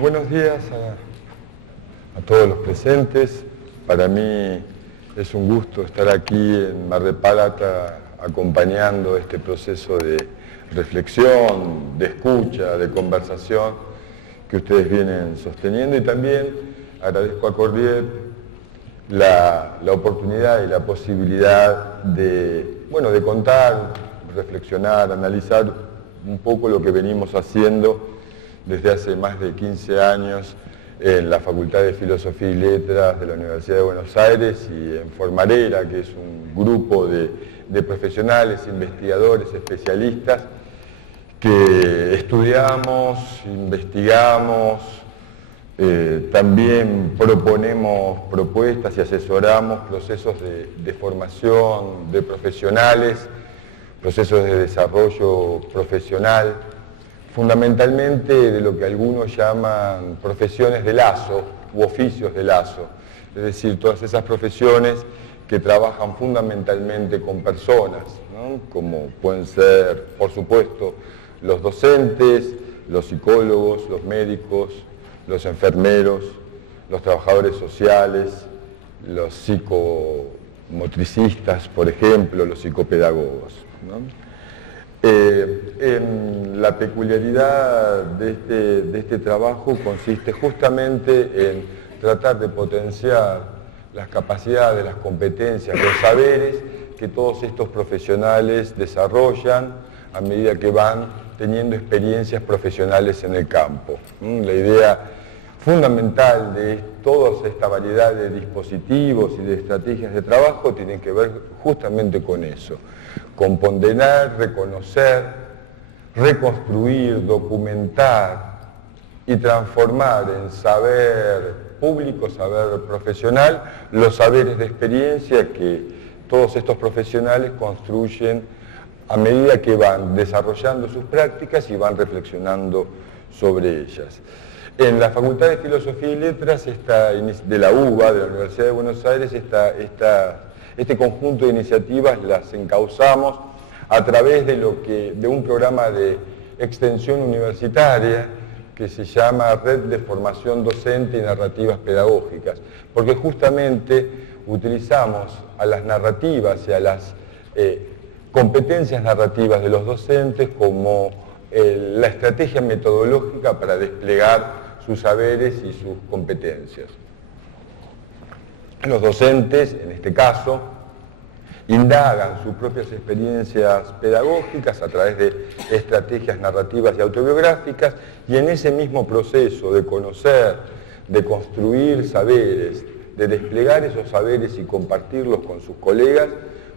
Buenos días a todos los presentes. Para mí es un gusto estar aquí en Mar del Plata acompañando este proceso de reflexión, de escucha, de conversación que ustedes vienen sosteniendo, y también agradezco a Cordier la oportunidad y la posibilidad de contar, reflexionar, analizar un poco lo que venimos haciendo desde hace más de 15 años en la Facultad de Filosofía y Letras de la Universidad de Buenos Aires y en Formarera, que es un grupo de profesionales, investigadores, especialistas, que estudiamos, investigamos, también proponemos propuestas y asesoramos procesos de formación de profesionales, procesos de desarrollo profesional, fundamentalmente de lo que algunos llaman profesiones de lazo u oficios de lazo, es decir, todas esas profesiones que trabajan fundamentalmente con personas, ¿no? Como pueden ser, por supuesto, los docentes, los psicólogos, los médicos, los enfermeros, los trabajadores sociales, los psicomotricistas, por ejemplo, los psicopedagogos, ¿no? La peculiaridad de este trabajo consiste justamente en tratar de potenciar las capacidades, las competencias, los saberes que todos estos profesionales desarrollan a medida que van teniendo experiencias profesionales en el campo. La idea fundamental de toda esta variedad de dispositivos y de estrategias de trabajo tiene que ver justamente con eso, con ponderar, reconocer, reconstruir, documentar y transformar en saber público, saber profesional, los saberes de experiencia que todos estos profesionales construyen a medida que van desarrollando sus prácticas y van reflexionando sobre ellas. En la Facultad de Filosofía y Letras de la UBA, de la Universidad de Buenos Aires, este conjunto de iniciativas las encauzamos a través de un programa de extensión universitaria que se llama Red de Formación Docente y Narrativas Pedagógicas, porque justamente utilizamos a las narrativas y a las competencias narrativas de los docentes como la estrategia metodológica para desplegar sus saberes y sus competencias. Los docentes, en este caso, indagan sus propias experiencias pedagógicas a través de estrategias narrativas y autobiográficas, y en ese mismo proceso de conocer, de construir saberes, de desplegar esos saberes y compartirlos con sus colegas,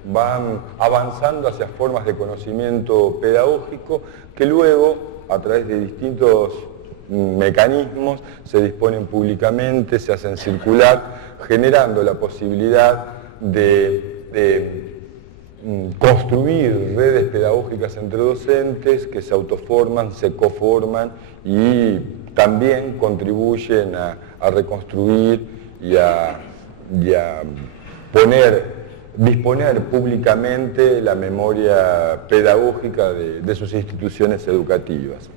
van avanzando hacia formas de conocimiento pedagógico que luego, a través de distintos mecanismos, se disponen públicamente, se hacen circular, generando la posibilidad de construir redes pedagógicas entre docentes que se autoforman, se coforman y también contribuyen a reconstruir y a disponer públicamente la memoria pedagógica de sus instituciones educativas.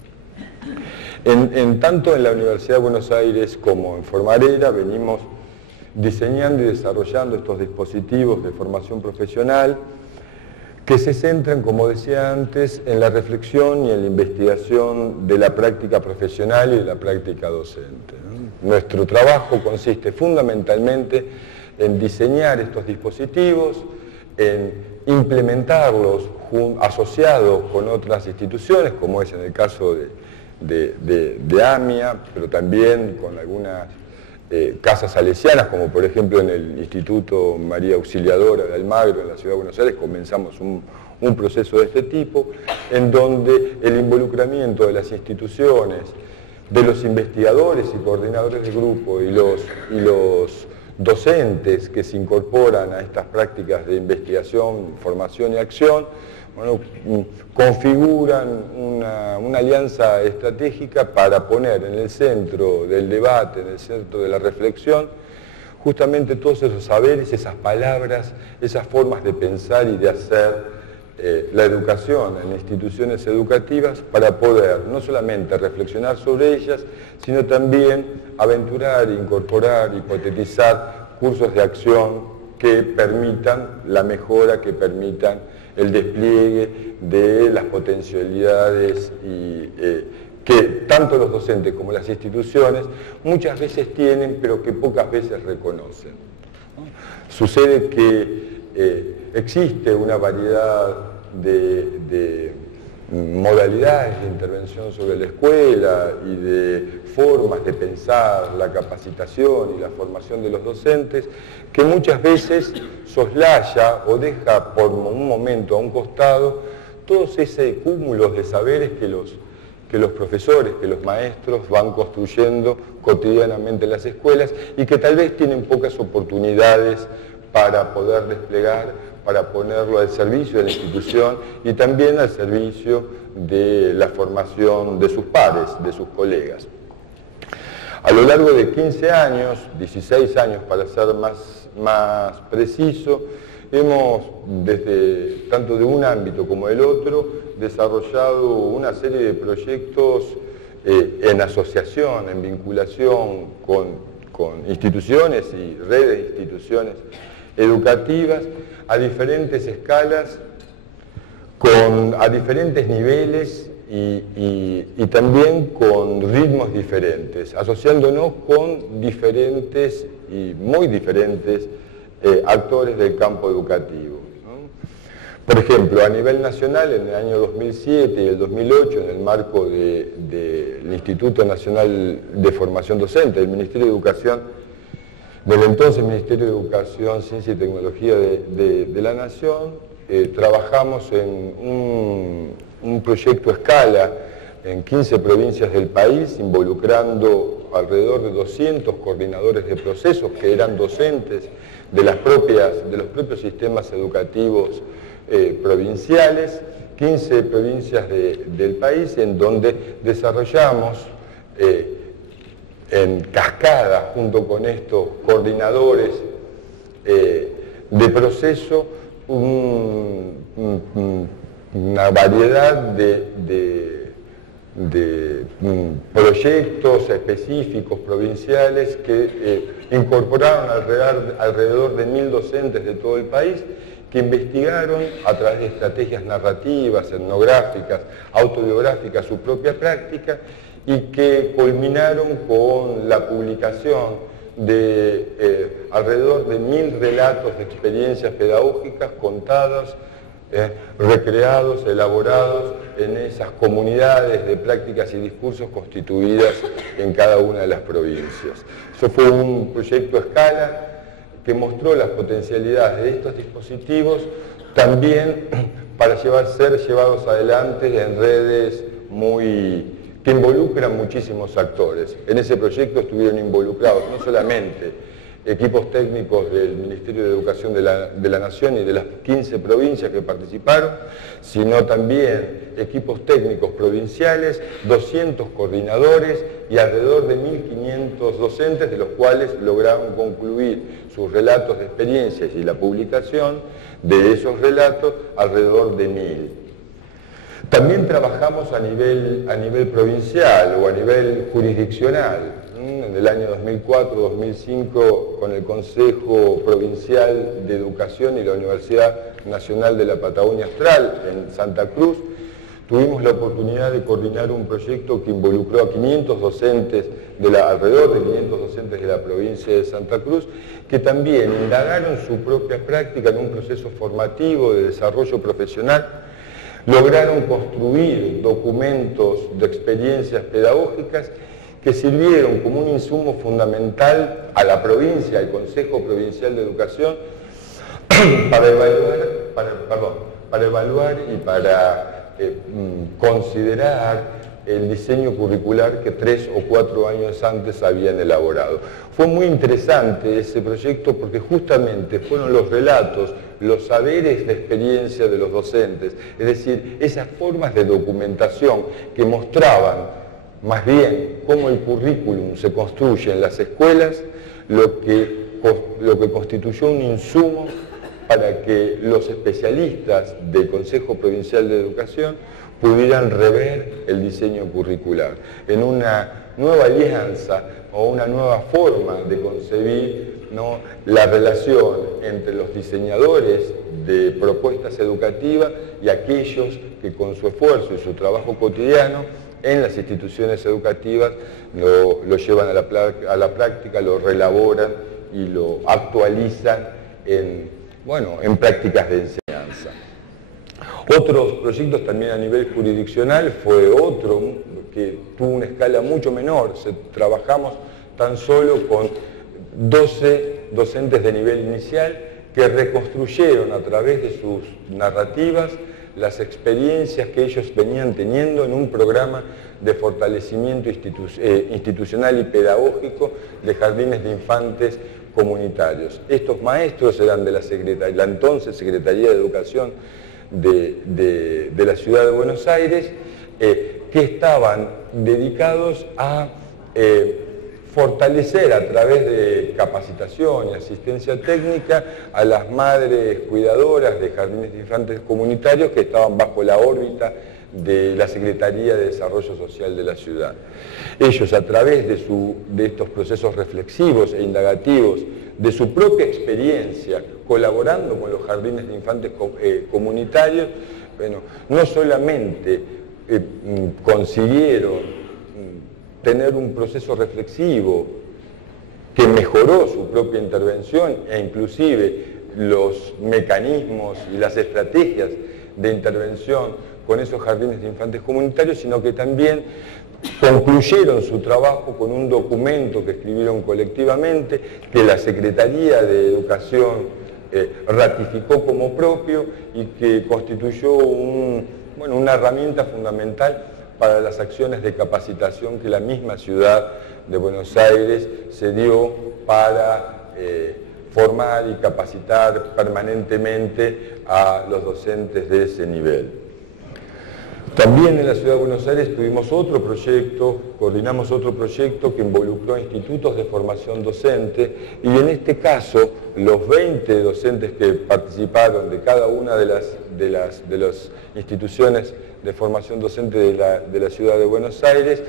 Tanto en la Universidad de Buenos Aires como en Formarera venimos diseñando y desarrollando estos dispositivos de formación profesional que se centran, como decía antes, en la reflexión y en la investigación de la práctica profesional y de la práctica docente, ¿no? Nuestro trabajo consiste fundamentalmente en diseñar estos dispositivos, en implementarlos asociados con otras instituciones, como es en el caso de AMIA, pero también con algunas casas salesianas, como por ejemplo en el Instituto María Auxiliadora de Almagro, en la Ciudad de Buenos Aires, comenzamos un proceso de este tipo, en donde el involucramiento de las instituciones, de los investigadores y coordinadores de grupo y los docentes que se incorporan a estas prácticas de investigación, formación y acción, configuran una alianza estratégica para poner en el centro del debate, en el centro de la reflexión, justamente todos esos saberes, esas palabras, esas formas de pensar y de hacer la educación en instituciones educativas para poder no solamente reflexionar sobre ellas, sino también aventurar, incorporar, hipotetizar cursos de acción que permitan la mejora, que permitan el despliegue de las potencialidades que tanto los docentes como las instituciones muchas veces tienen, pero que pocas veces reconocen. Sucede que existe una variedad de modalidades de intervención sobre la escuela y de formas de pensar la capacitación y la formación de los docentes que muchas veces soslaya o deja por un momento a un costado todos esos cúmulos de saberes que los profesores, que los maestros van construyendo cotidianamente en las escuelas y que tal vez tienen pocas oportunidades para poder desplegar, para ponerlo al servicio de la institución y también al servicio de la formación de sus pares, de sus colegas. A lo largo de 15 años, 16 años para ser más preciso, hemos, desde tanto de un ámbito como del otro, desarrollado una serie de proyectos en asociación, en vinculación con instituciones y redes de instituciones educativas a diferentes escalas, a diferentes niveles y también con ritmos diferentes, asociándonos con diferentes y muy diferentes actores del campo educativo, ¿no? Por ejemplo, a nivel nacional, en el año 2007 y el 2008, en el marco del Instituto Nacional de Formación Docente, del Ministerio de Educación, del entonces Ministerio de Educación, Ciencia y Tecnología de la Nación, trabajamos en un proyecto a escala en 15 provincias del país, involucrando alrededor de 200 coordinadores de procesos que eran docentes de los propios sistemas educativos provinciales, 15 provincias del país en donde desarrollamos en cascada, junto con estos coordinadores de proceso, una variedad de proyectos específicos provinciales que incorporaron alrededor de 1000 docentes de todo el país que investigaron a través de estrategias narrativas, etnográficas, autobiográficas su propia práctica y que culminaron con la publicación de alrededor de 1000 relatos de experiencias pedagógicas contadas, recreados, elaborados en esas comunidades de prácticas y discursos constituidas en cada una de las provincias. Eso fue un proyecto a escala que mostró las potencialidades de estos dispositivos también para ser llevados adelante en redes que involucran muchísimos actores. En ese proyecto estuvieron involucrados no solamente equipos técnicos del Ministerio de Educación de la Nación y de las 15 provincias que participaron, sino también equipos técnicos provinciales, 200 coordinadores y alrededor de 1500 docentes, de los cuales lograron concluir sus relatos de experiencias y la publicación de esos relatos alrededor de 1000. También trabajamos a nivel provincial o a nivel jurisdiccional. En el año 2004-2005, con el Consejo Provincial de Educación y la Universidad Nacional de la Patagonia Austral, en Santa Cruz, tuvimos la oportunidad de coordinar un proyecto que involucró a 500 docentes, alrededor de 500 docentes de la provincia de Santa Cruz, que también indagaron su propia práctica en un proceso formativo de desarrollo profesional, lograron construir documentos de experiencias pedagógicas que sirvieron como un insumo fundamental a la provincia, al Consejo Provincial de Educación, para evaluar y para considerar el diseño curricular que 3 o 4 años antes habían elaborado. Fue muy interesante ese proyecto porque justamente fueron los relatos, los saberes de experiencia de los docentes, es decir, esas formas de documentación que mostraban más bien cómo el currículum se construye en las escuelas, lo que constituyó un insumo para que los especialistas del Consejo Provincial de Educación pudieran rever el diseño curricular en una nueva alianza o una nueva forma de concebir, ¿no?, la relación entre los diseñadores de propuestas educativas y aquellos que con su esfuerzo y su trabajo cotidiano en las instituciones educativas lo llevan a la práctica, lo reelaboran y lo actualizan en prácticas de enseñanza. Otros proyectos también a nivel jurisdiccional fue otro que tuvo una escala mucho menor. Trabajamos tan solo con 12 docentes de nivel inicial que reconstruyeron a través de sus narrativas las experiencias que ellos venían teniendo en un programa de fortalecimiento institucional y pedagógico de jardines de infantes comunitarios. Estos maestros eran de la entonces Secretaría de Educación de la Ciudad de Buenos Aires, que estaban dedicados a fortalecer a través de capacitación y asistencia técnica a las madres cuidadoras de jardines de infantes comunitarios que estaban bajo la órbita de la Secretaría de Desarrollo Social de la ciudad. Ellos, a través de estos procesos reflexivos e indagativos, de su propia experiencia, colaborando con los jardines de infantes comunitarios, no solamente consiguieron tener un proceso reflexivo que mejoró su propia intervención e inclusive los mecanismos y las estrategias de intervención con esos jardines de infantes comunitarios, sino que también concluyeron su trabajo con un documento que escribieron colectivamente, que la Secretaría de Educación ratificó como propio y que constituyó una herramienta fundamental para las acciones de capacitación que la misma ciudad de Buenos Aires se dio para formar y capacitar permanentemente a los docentes de ese nivel. También en la Ciudad de Buenos Aires tuvimos otro proyecto, coordinamos otro proyecto que involucró a institutos de formación docente y en este caso los 20 docentes que participaron de cada una de las instituciones de formación docente de la Ciudad de Buenos Aires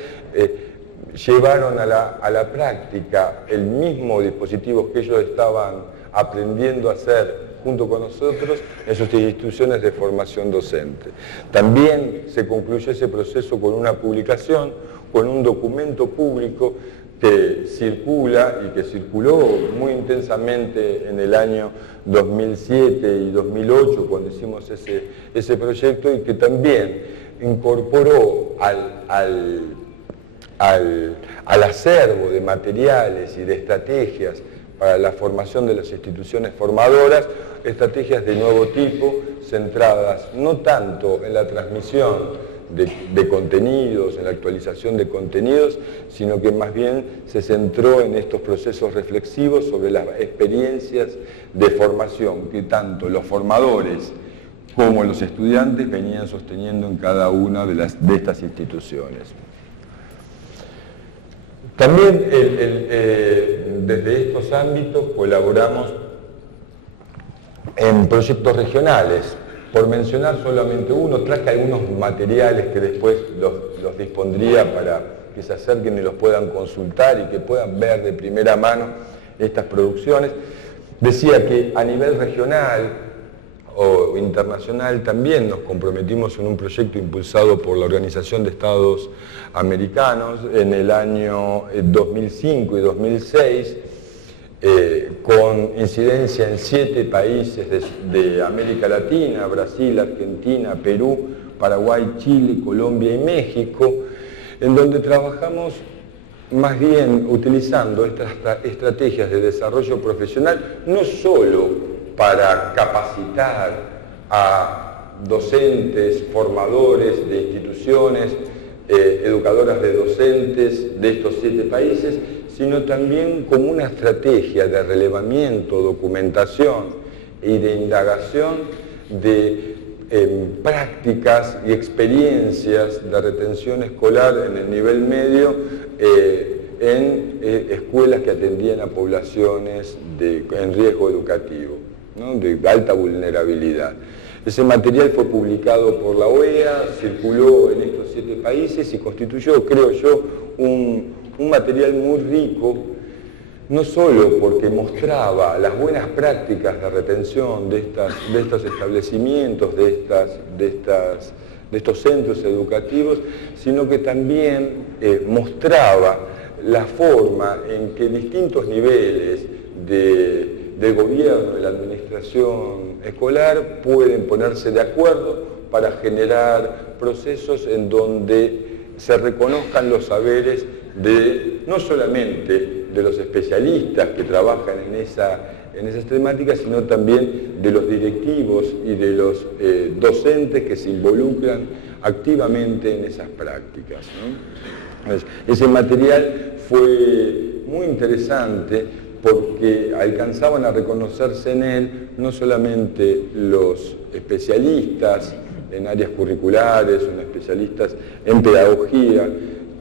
llevaron a la práctica el mismo dispositivo que ellos estaban aprendiendo a hacer junto con nosotros en sus instituciones de formación docente. También se concluyó ese proceso con una publicación, con un documento público que circula y que circuló muy intensamente en el año 2007 y 2008 cuando hicimos ese proyecto y que también incorporó al acervo de materiales y de estrategias para la formación de las instituciones formadoras, estrategias de nuevo tipo, centradas no tanto en la transmisión de contenidos, en la actualización de contenidos, sino que más bien se centró en estos procesos reflexivos sobre las experiencias de formación que tanto los formadores como los estudiantes venían sosteniendo en cada una de estas instituciones. También desde estos ámbitos colaboramos en proyectos regionales. Por mencionar solamente uno, traje algunos materiales que después los dispondría para que se acerquen y los puedan consultar y que puedan ver de primera mano estas producciones. Decía que a nivel regional o internacional también nos comprometimos en un proyecto impulsado por la Organización de Estados Americanos en el año 2005 y 2006, con incidencia en 7 países de América Latina: Brasil, Argentina, Perú, Paraguay, Chile, Colombia y México, en donde trabajamos más bien utilizando estas estrategias de desarrollo profesional, no solo para capacitar a docentes, formadores de instituciones, educadoras de docentes de estos 7 países, sino también como una estrategia de relevamiento, documentación y de indagación de prácticas y experiencias de retención escolar en el nivel medio en escuelas que atendían a poblaciones en riesgo educativo. ¿no?, de alta vulnerabilidad. Ese material fue publicado por la OEA, circuló en estos 7 países y constituyó, creo yo, un material muy rico, no solo porque mostraba las buenas prácticas de retención de estos establecimientos, de estos centros educativos, sino que también mostraba la forma en que distintos niveles de gobierno, de la administración escolar, pueden ponerse de acuerdo para generar procesos en donde se reconozcan los saberes no solamente de los especialistas que trabajan en esas temáticas, sino también de los directivos y de los docentes que se involucran activamente en esas prácticas, ¿no? Entonces, ese material fue muy interesante porque alcanzaban a reconocerse en él no solamente los especialistas en áreas curriculares, o especialistas en pedagogía,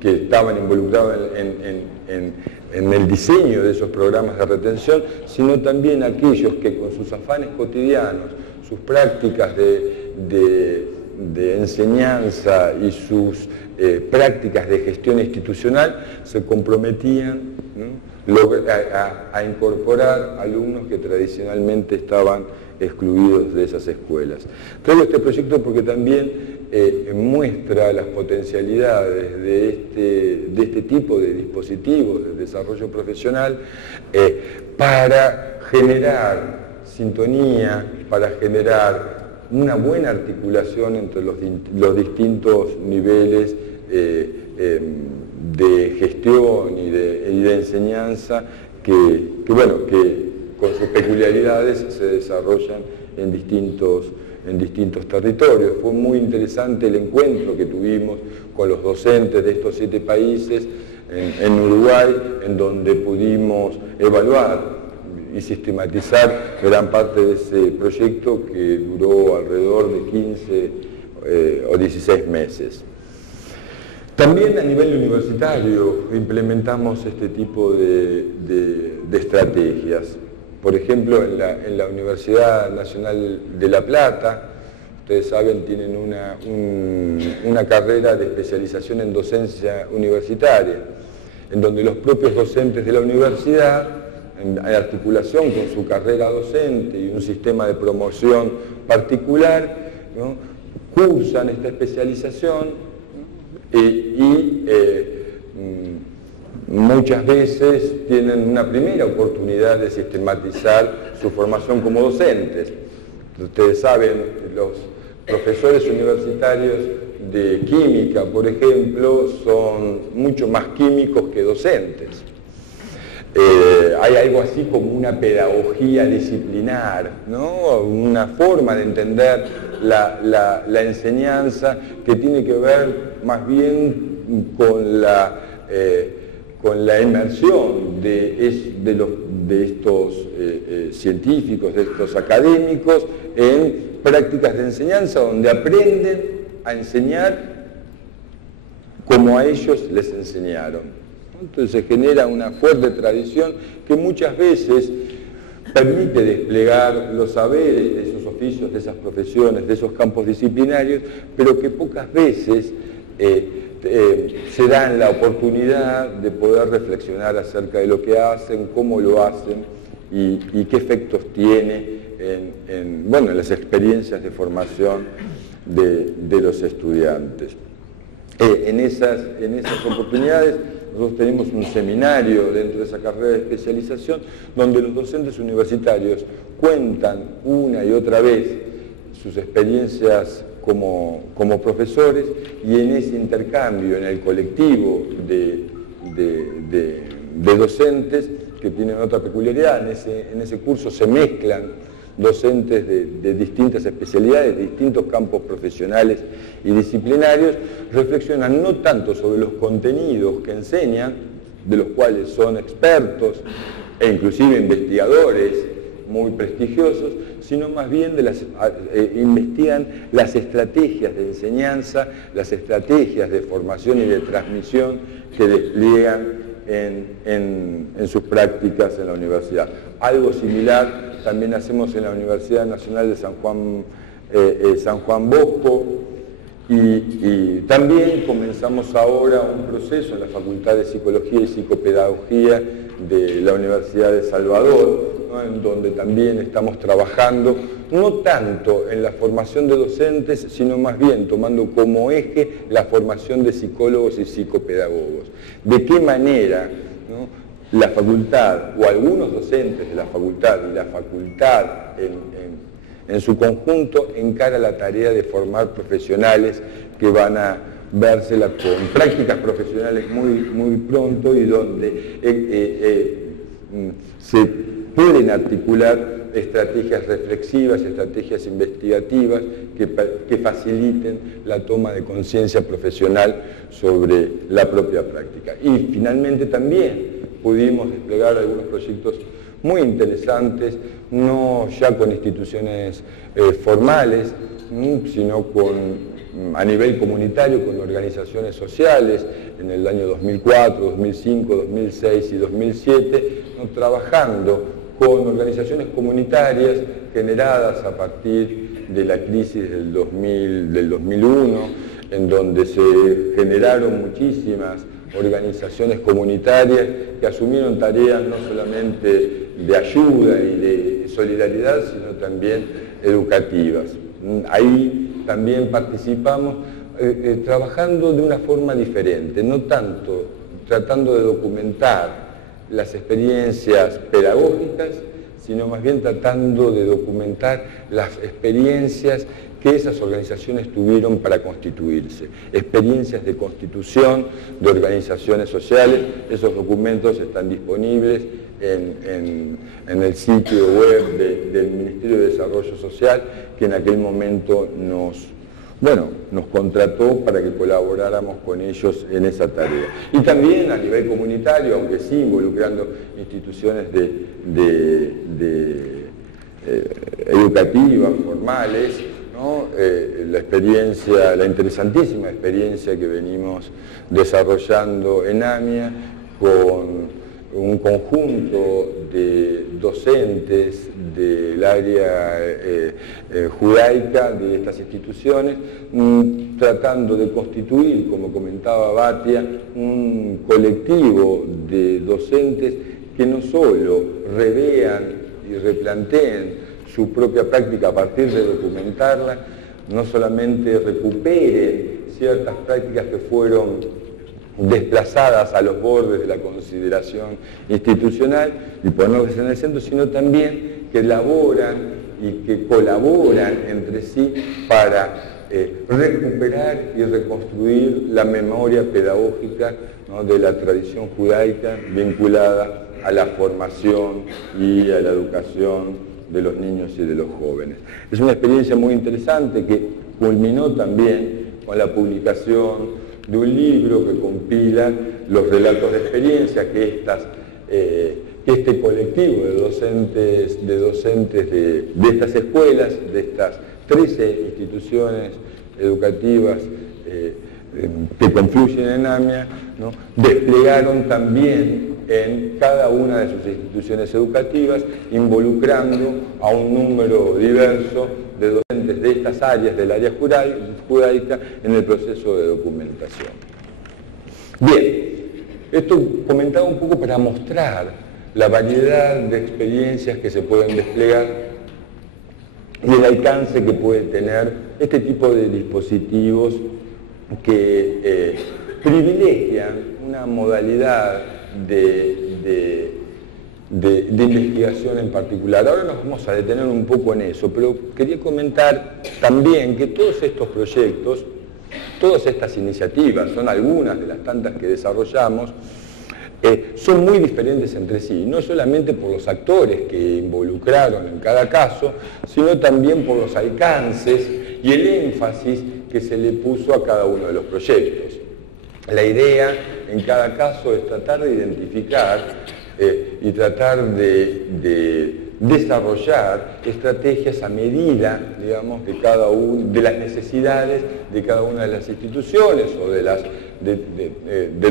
que estaban involucrados en el diseño de esos programas de retención, sino también aquellos que con sus afanes cotidianos, sus prácticas de enseñanza y sus prácticas de gestión institucional se comprometían, ¿no?, a incorporar alumnos que tradicionalmente estaban excluidos de esas escuelas. Traigo este proyecto porque también muestra las potencialidades de este tipo de dispositivos de desarrollo profesional para generar sintonía, para generar una buena articulación entre los distintos niveles de gestión y de enseñanza que con sus peculiaridades se desarrollan en distintos territorios. Fue muy interesante el encuentro que tuvimos con los docentes de estos 7 países en Uruguay, en donde pudimos evaluar y sistematizar gran parte de ese proyecto que duró alrededor de 15 o 16 meses. También a nivel universitario implementamos este tipo de estrategias. Por ejemplo, en la Universidad Nacional de La Plata, ustedes saben, tienen una carrera de especialización en docencia universitaria, en donde los propios docentes de la universidad, en articulación con su carrera docente y un sistema de promoción particular, ¿no?, cursan esta especialización muchas veces tienen una primera oportunidad de sistematizar su formación como docentes. Ustedes saben, los profesores universitarios de química, por ejemplo, son mucho más químicos que docentes. Hay algo así como una pedagogía disciplinar, ¿no?, una forma de entender la enseñanza que tiene que ver más bien con la inmersión de estos científicos, de estos académicos, en prácticas de enseñanza donde aprenden a enseñar como a ellos les enseñaron. Entonces se genera una fuerte tradición que muchas veces permite desplegar los saberes de esos oficios, de esas profesiones, de esos campos disciplinarios, pero que pocas veces se dan la oportunidad de poder reflexionar acerca de lo que hacen, cómo lo hacen y qué efectos tiene en las experiencias de formación de los estudiantes. En esas oportunidades nosotros tenemos un seminario dentro de esa carrera de especialización donde los docentes universitarios cuentan una y otra vez sus experiencias como profesores, y en ese intercambio, en el colectivo de docentes que tienen otra peculiaridad, en ese curso se mezclan docentes de distintas especialidades, de distintos campos profesionales y disciplinarios, reflexionan no tanto sobre los contenidos que enseñan, de los cuales son expertos e inclusive investigadores muy prestigiosos, sino más bien investigan las estrategias de enseñanza, las estrategias de formación y de transmisión que despliegan en sus prácticas en la universidad. Algo similar también hacemos en la Universidad Nacional de San Juan Bosco, y también comenzamos ahora un proceso en la Facultad de Psicología y Psicopedagogía de la Universidad de Salvador, ¿no? En donde también estamos trabajando, no tanto en la formación de docentes, sino más bien tomando como eje la formación de psicólogos y psicopedagogos. ¿De qué manera, ¿no?, la facultad o algunos docentes de la facultad y la facultad en su conjunto encara la tarea de formar profesionales que van a vérsela con prácticas profesionales muy pronto, y donde se pueden articular estrategias reflexivas, estrategias investigativas que faciliten la toma de conciencia profesional sobre la propia práctica. Y finalmente también pudimos desplegar algunos proyectos muy interesantes, no ya con instituciones formales, sino a nivel comunitario, con organizaciones sociales, en el año 2004, 2005, 2006 y 2007, ¿no?, trabajando con organizaciones comunitarias generadas a partir de la crisis del 2001, en donde se generaron muchísimas organizaciones comunitarias que asumieron tareas no solamente de ayuda y de solidaridad, sino también educativas. Ahí también participamos trabajando de una forma diferente, no tanto tratando de documentar las experiencias pedagógicas, sino más bien tratando de documentar las experiencias que esas organizaciones tuvieron para constituirse, experiencias de constitución de organizaciones sociales. Esos documentos están disponibles en el sitio web del Ministerio de Desarrollo Social, que en aquel momento nos contrató para que colaboráramos con ellos en esa tarea. Y también a nivel comunitario, aunque sí involucrando instituciones educativas, formales, ¿no? La interesantísima experiencia que venimos desarrollando en AMIA con un conjunto de docentes del área judaica de estas instituciones, tratando de constituir, como comentaba Batia, un colectivo de docentes que no solo revean y replanteen su propia práctica a partir de documentarla, no solamente recuperen ciertas prácticas que fueron desplazadas a los bordes de la consideración institucional y ponerlas en el centro, sino también que elaboran y que colaboran entre sí para recuperar y reconstruir la memoria pedagógica, ¿no?, de la tradición judaica vinculada a la formación y a la educación de los niños y de los jóvenes. Es una experiencia muy interesante que culminó también con la publicación de un libro que compila los relatos de experiencia que este colectivo de docentes de estas escuelas, de estas 13 instituciones educativas que confluyen en AMIA, ¿no?, desplegaron también en cada una de sus instituciones educativas, involucrando a un número diverso de docentes de estas áreas, del área judaica, en el proceso de documentación. Bien, esto comentaba un poco para mostrar la variedad de experiencias que se pueden desplegar y el alcance que puede tener este tipo de dispositivos que privilegian una modalidad de investigación en particular. Ahora nos vamos a detener un poco en eso, pero quería comentar también que todos estos proyectos, todas estas iniciativas, son algunas de las tantas que desarrollamos, son muy diferentes entre sí, no solamente por los actores que involucraron en cada caso, sino también por los alcances y el énfasis que se le puso a cada uno de los proyectos. La idea en cada caso es tratar de identificar y tratar de desarrollar estrategias a medida, digamos, de las necesidades de cada una de las instituciones o de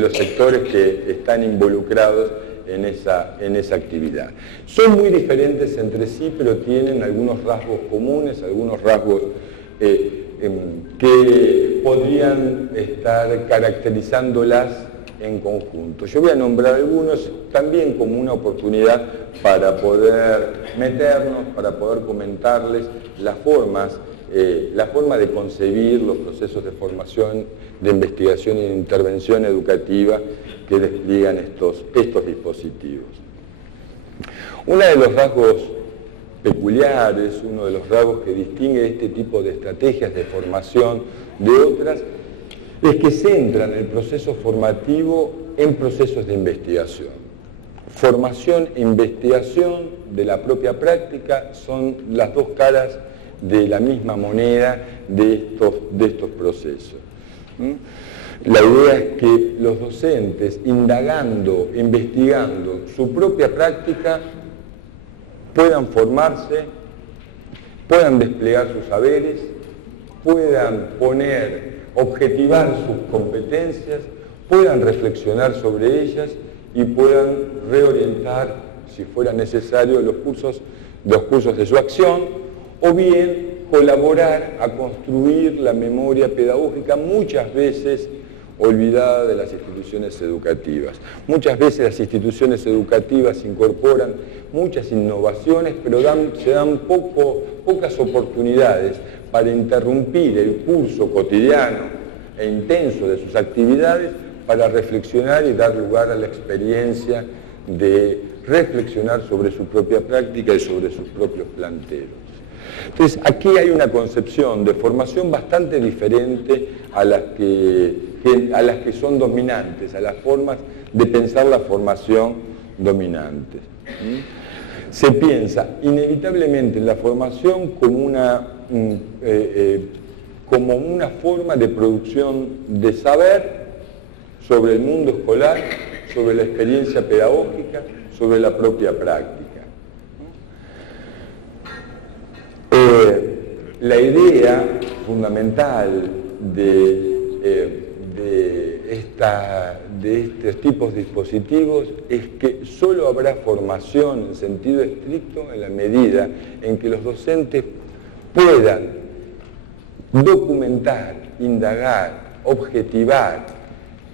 los sectores que están involucrados en esa actividad. Son muy diferentes entre sí, pero tienen algunos rasgos comunes, algunos rasgos que podrían estar caracterizándolas en conjunto. Yo voy a nombrar algunos también como una oportunidad para poder meternos, para poder comentarles las formas, la forma de concebir los procesos de formación, de investigación y de intervención educativa que despliegan estos dispositivos. Uno de los rasgos peculiares, uno de los rasgos que distingue este tipo de estrategias de formación de otras, es que centran el proceso formativo en procesos de investigación. Formación e investigación de la propia práctica son las dos caras de la misma moneda de estos procesos. La idea es que los docentes, indagando, investigando su propia práctica, puedan formarse, puedan desplegar sus saberes, puedan objetivar sus competencias, puedan reflexionar sobre ellas y puedan reorientar, si fuera necesario, los cursos de su acción, o bien colaborar a construir la memoria pedagógica, muchas veces olvidada de las instituciones educativas. Muchas veces las instituciones educativas incorporan muchas innovaciones, pero se dan pocas oportunidades para interrumpir el curso cotidiano e intenso de sus actividades para reflexionar y dar lugar a la experiencia de reflexionar sobre su propia práctica y sobre sus propios planteos. Entonces, aquí hay una concepción de formación bastante diferente a las que son dominantes, a las formas de pensar la formación dominantes. Se piensa inevitablemente en la formación como una forma de producción de saber sobre el mundo escolar, sobre la experiencia pedagógica, sobre la propia práctica. La idea fundamental de estos tipos de dispositivos es que solo habrá formación en sentido estricto en la medida en que los docentes puedan documentar, indagar, objetivar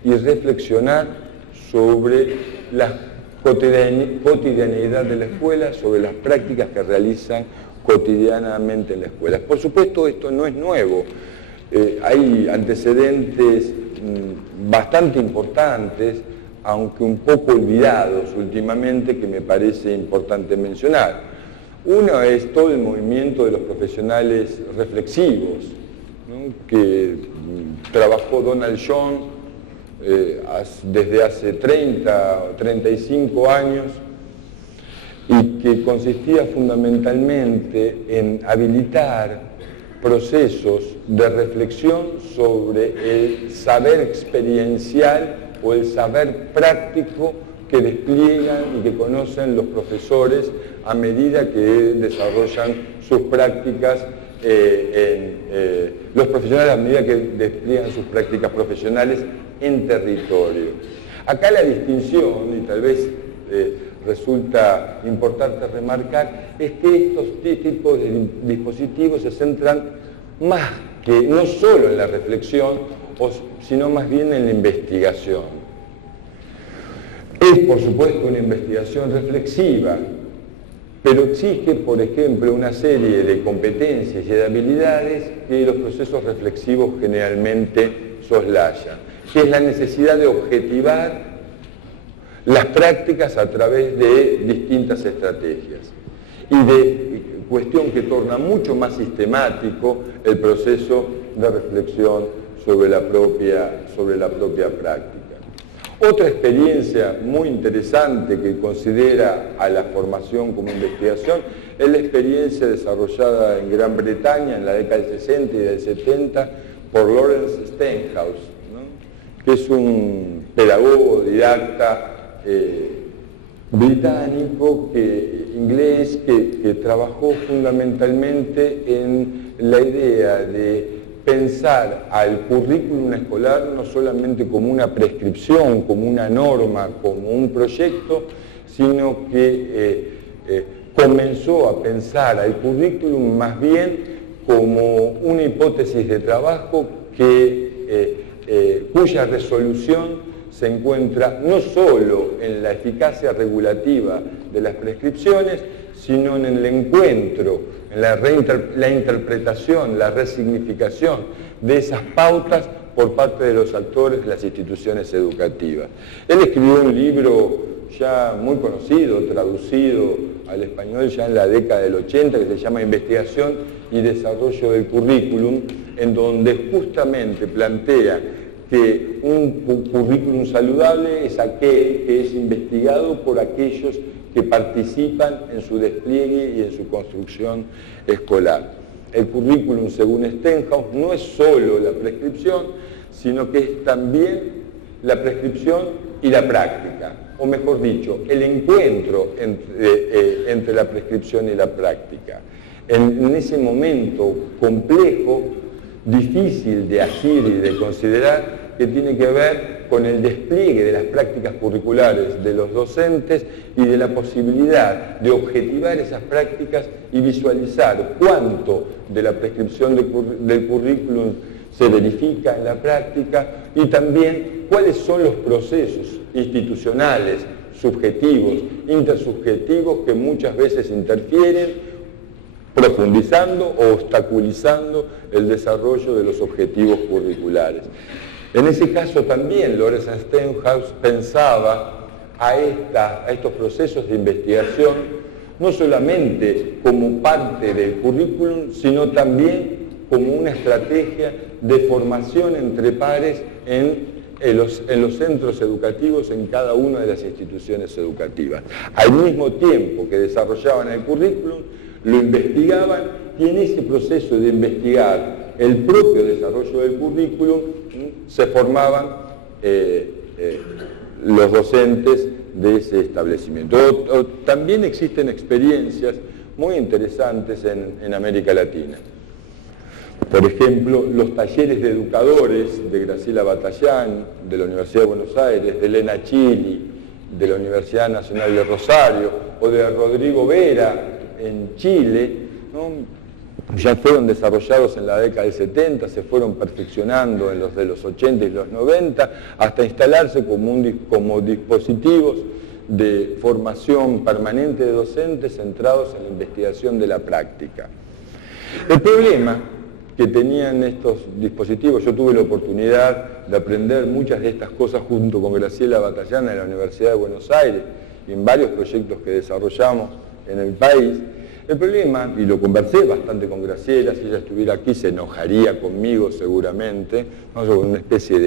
y reflexionar sobre la cotidianidad de la escuela, sobre las prácticas que realizan cotidianamente en la escuela. Por supuesto, esto no es nuevo. Hay antecedentes bastante importantes, aunque un poco olvidados últimamente, que me parece importante mencionar. Uno es todo el movimiento de los profesionales reflexivos, ¿no?, que trabajó Donald Jones desde hace 30 o 35 años, y que consistía fundamentalmente en habilitar procesos de reflexión sobre el saber experiencial o el saber práctico que despliegan y que conocen los profesores a medida que desarrollan sus prácticas, los profesionales a medida que despliegan sus prácticas profesionales en territorio. Acá la distinción, y tal vez resulta importante remarcar, es que estos tipos de dispositivos se centran más que no solo en la reflexión, sino más bien en la investigación. Es, por supuesto, una investigación reflexiva, pero exige, por ejemplo, una serie de competencias y de habilidades que los procesos reflexivos generalmente soslayan, que es la necesidad de objetivar las prácticas a través de distintas estrategias y de cuestión que torna mucho más sistemático el proceso de reflexión sobre la propia práctica. Otra experiencia muy interesante que considera a la formación como investigación es la experiencia desarrollada en Gran Bretaña en la década del 60 y del 70 por Lawrence Stenhouse, ¿no?, que es un pedagogo, didacta británico, inglés, que trabajó fundamentalmente en la idea de pensar al currículum escolar no solamente como una prescripción, como una norma, como un proyecto, sino que comenzó a pensar al currículum más bien como una hipótesis de trabajo cuya resolución se encuentra no solo en la eficacia regulativa de las prescripciones, sino en el encuentro, en la interpretación, la resignificación de esas pautas por parte de los actores de las instituciones educativas. Él escribió un libro ya muy conocido, traducido al español ya en la década del 80, que se llama Investigación y Desarrollo del Currículum, en donde justamente plantea que un currículum saludable es aquel que es investigado por aquellos que participan en su despliegue y en su construcción escolar. El currículum, según Stenhouse, no es solo la prescripción, sino que es también la prescripción y la práctica, o mejor dicho, el encuentro entre la prescripción y la práctica. En ese momento complejo, difícil de asir y de considerar, que tiene que ver con el despliegue de las prácticas curriculares de los docentes y de la posibilidad de objetivar esas prácticas y visualizar cuánto de la prescripción del currículum se verifica en la práctica y también cuáles son los procesos institucionales, subjetivos, intersubjetivos que muchas veces interfieren, profundizando o obstaculizando el desarrollo de los objetivos curriculares. En ese caso también Lawrence Stenhouse pensaba a estos procesos de investigación no solamente como parte del currículum, sino también como una estrategia de formación entre pares en los centros educativos en cada una de las instituciones educativas. Al mismo tiempo que desarrollaban el currículum, lo investigaban y en ese proceso de investigar el propio desarrollo del currículum se formaban los docentes de ese establecimiento. También existen experiencias muy interesantes en América Latina. Por ejemplo, los talleres de educadores de Graciela Batallán, de la Universidad de Buenos Aires, de Elena Chili, de la Universidad Nacional de Rosario, o de Rodrigo Vera en Chile, ¿no? Ya fueron desarrollados en la década del 70, se fueron perfeccionando en los de los 80 y los 90, hasta instalarse como dispositivos de formación permanente de docentes centrados en la investigación de la práctica. El problema que tenían estos dispositivos, yo tuve la oportunidad de aprender muchas de estas cosas junto con Graciela Batallán en la Universidad de Buenos Aires y en varios proyectos que desarrollamos en el país. El problema, y lo conversé bastante con Graciela, si ella estuviera aquí se enojaría conmigo seguramente, ¿no? Yo una especie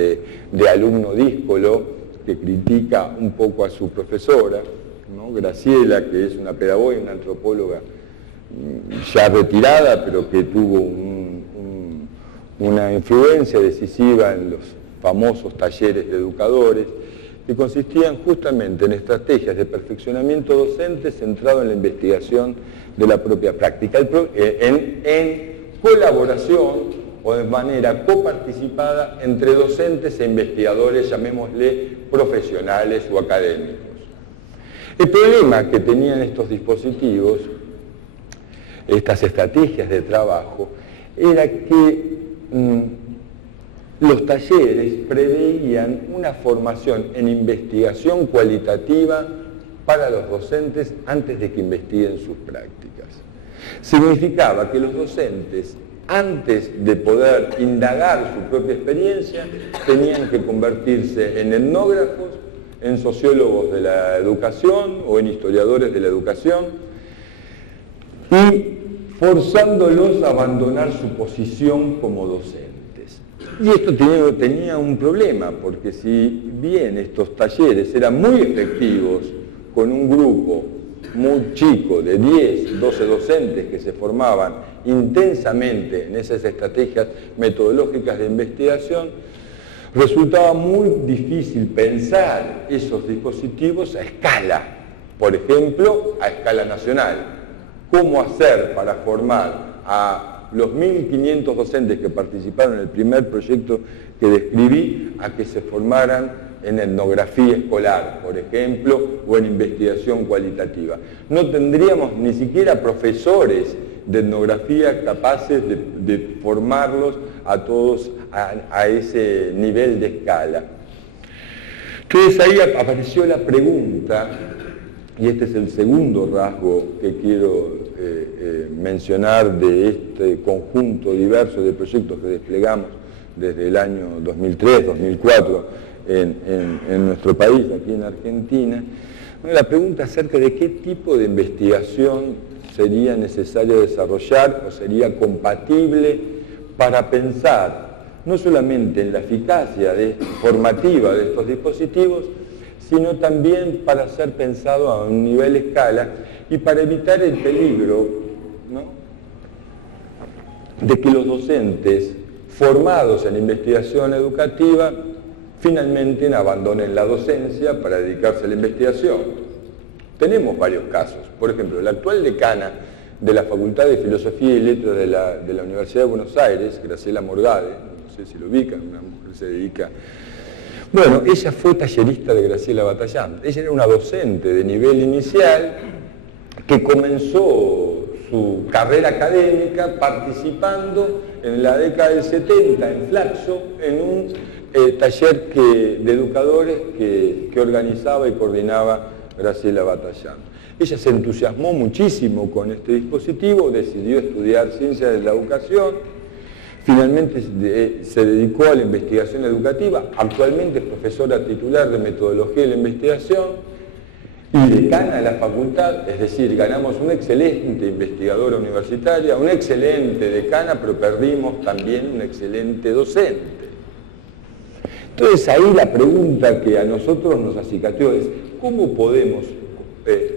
de alumno díscolo que critica un poco a su profesora, ¿no? Graciela, que es una pedagoga y una antropóloga ya retirada, pero que tuvo una influencia decisiva en los famosos talleres de educadores, que consistían justamente en estrategias de perfeccionamiento docente centrado en la investigación de la propia práctica, en colaboración o de manera coparticipada entre docentes e investigadores, llamémosle profesionales o académicos. El problema que tenían estos dispositivos, estas estrategias de trabajo, era que los talleres preveían una formación en investigación cualitativa para los docentes antes de que investiguen sus prácticas. Significaba que los docentes, antes de poder indagar su propia experiencia, tenían que convertirse en etnógrafos, en sociólogos de la educación o en historiadores de la educación, y forzándolos a abandonar su posición como docentes. Y esto tenía un problema, porque si bien estos talleres eran muy efectivos con un grupo muy chico de 10, 12 docentes que se formaban intensamente en esas estrategias metodológicas de investigación, resultaba muy difícil pensar esos dispositivos a escala, por ejemplo, a escala nacional. ¿Cómo hacer para formar a los 1.500 docentes que participaron en el primer proyecto que describí a que se formaran en etnografía escolar, por ejemplo, o en investigación cualitativa. No tendríamos ni siquiera profesores de etnografía capaces de formarlos a todos a ese nivel de escala. Entonces ahí apareció la pregunta, y este es el segundo rasgo que quiero mencionar de este conjunto diverso de proyectos que desplegamos desde el año 2003, 2004 en nuestro país, aquí en Argentina. La pregunta acerca de qué tipo de investigación sería necesario desarrollar o sería compatible para pensar no solamente en la eficacia formativa de estos dispositivos, sino también para ser pensado a un nivel escala y para evitar el peligro, ¿no?, de que los docentes formados en investigación educativa finalmente abandonen la docencia para dedicarse a la investigación. Tenemos varios casos. Por ejemplo, la actual decana de la Facultad de Filosofía y Letras de la Universidad de Buenos Aires, Graciela Morgade, no sé si lo ubican, una mujer que se dedica... Bueno, ella fue tallerista de Graciela Batallán. Ella era una docente de nivel inicial que comenzó su carrera académica participando en la década del 70 en Flaxo, en un taller de educadores que organizaba y coordinaba Graciela Batallán. Ella se entusiasmó muchísimo con este dispositivo, decidió estudiar ciencias de la educación. Finalmente se dedicó a la investigación educativa, actualmente es profesora titular de metodología de la investigación y decana de la facultad, es decir, ganamos una excelente investigadora universitaria, una excelente decana, pero perdimos también un excelente docente. Entonces ahí la pregunta que a nosotros nos acicateó es, ¿cómo podemos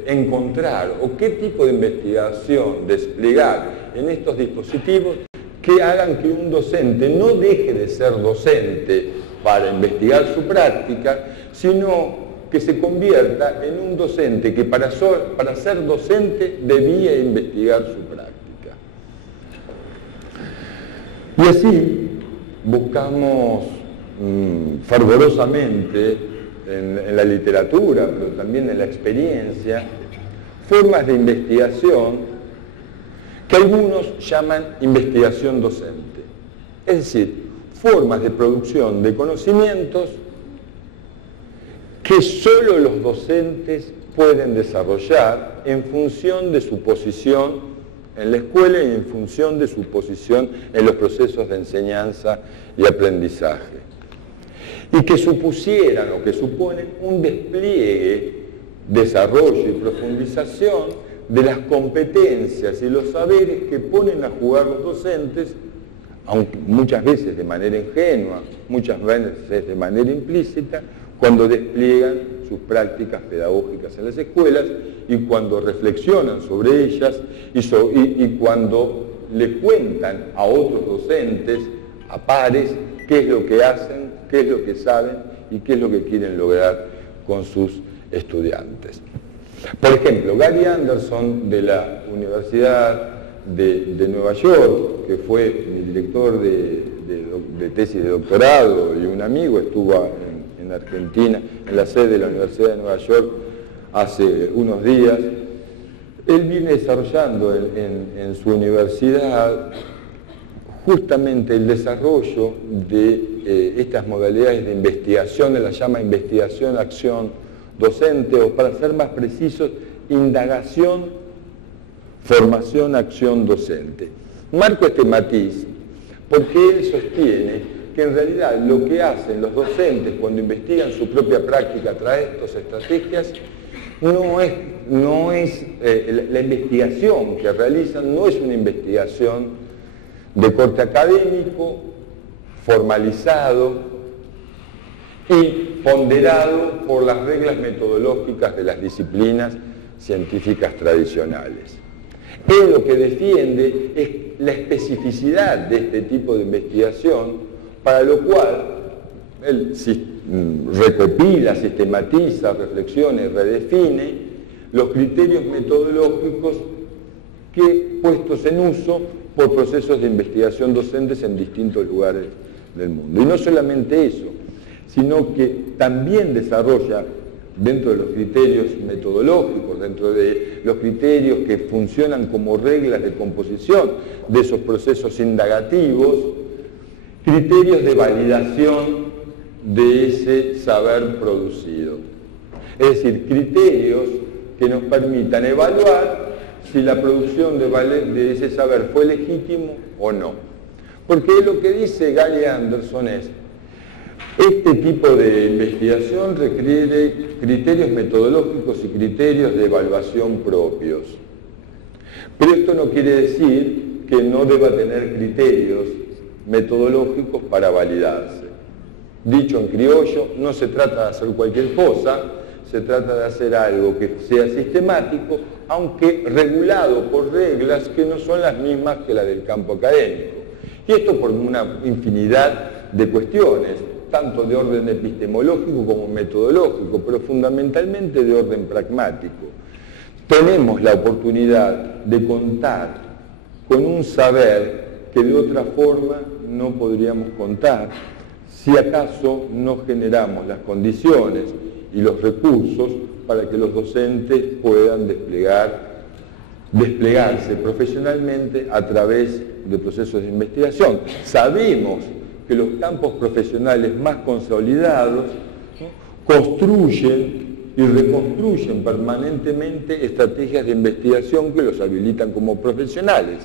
encontrar o qué tipo de investigación desplegar en estos dispositivos que hagan que un docente no deje de ser docente para investigar su práctica, sino que se convierta en un docente que para ser docente debía investigar su práctica? Y así buscamos fervorosamente en la literatura, pero también en la experiencia, formas de investigación que algunos llaman investigación docente. Es decir, formas de producción de conocimientos que solo los docentes pueden desarrollar en función de su posición en la escuela y en función de su posición en los procesos de enseñanza y aprendizaje. Y que supusieran o que suponen un despliegue, desarrollo y profundización de las competencias y los saberes que ponen a jugar los docentes, aunque muchas veces de manera ingenua, muchas veces de manera implícita, cuando despliegan sus prácticas pedagógicas en las escuelas y cuando reflexionan sobre ellas y cuando le cuentan a otros docentes, a pares, qué es lo que hacen, qué es lo que saben y qué es lo que quieren lograr con sus estudiantes. Por ejemplo, Gary Anderson de la Universidad de Nueva York, que fue mi director de tesis de doctorado y un amigo, estuvo en Argentina, en la sede de la Universidad de Nueva York hace unos días. Él viene desarrollando en su universidad justamente el desarrollo de estas modalidades de investigación, él las llama investigación, acción, docente, o para ser más precisos, indagación, formación, acción docente. Marco este matiz porque él sostiene que en realidad lo que hacen los docentes cuando investigan su propia práctica a través de estas estrategias no es la investigación que realizan no es una investigación de corte académico, formalizado y ponderado por las reglas metodológicas de las disciplinas científicas tradicionales. Él lo que defiende es la especificidad de este tipo de investigación, para lo cual él recopila, sistematiza, reflexiona y redefine los criterios metodológicos que, puestos en uso, por procesos de investigación docentes en distintos lugares del mundo. Y no solamente eso, sino que también desarrolla, dentro de los criterios metodológicos, dentro de los criterios que funcionan como reglas de composición de esos procesos indagativos, criterios de validación de ese saber producido. Es decir, criterios que nos permitan evaluar si la producción de ese saber fue legítimo o no. Porque lo que dice Gary Anderson es: este tipo de investigación requiere criterios metodológicos y criterios de evaluación propios. Pero esto no quiere decir que no deba tener criterios metodológicos para validarse. Dicho en criollo, no se trata de hacer cualquier cosa, se trata de hacer algo que sea sistemático, aunque regulado por reglas que no son las mismas que las del campo académico. Y esto por una infinidad de cuestiones, tanto de orden epistemológico como metodológico, pero fundamentalmente de orden pragmático. Tenemos la oportunidad de contar con un saber que de otra forma no podríamos contar si acaso no generamos las condiciones y los recursos para que los docentes puedan desplegarse profesionalmente a través de procesos de investigación. Sabemos que los campos profesionales más consolidados construyen y reconstruyen permanentemente estrategias de investigación que los habilitan como profesionales.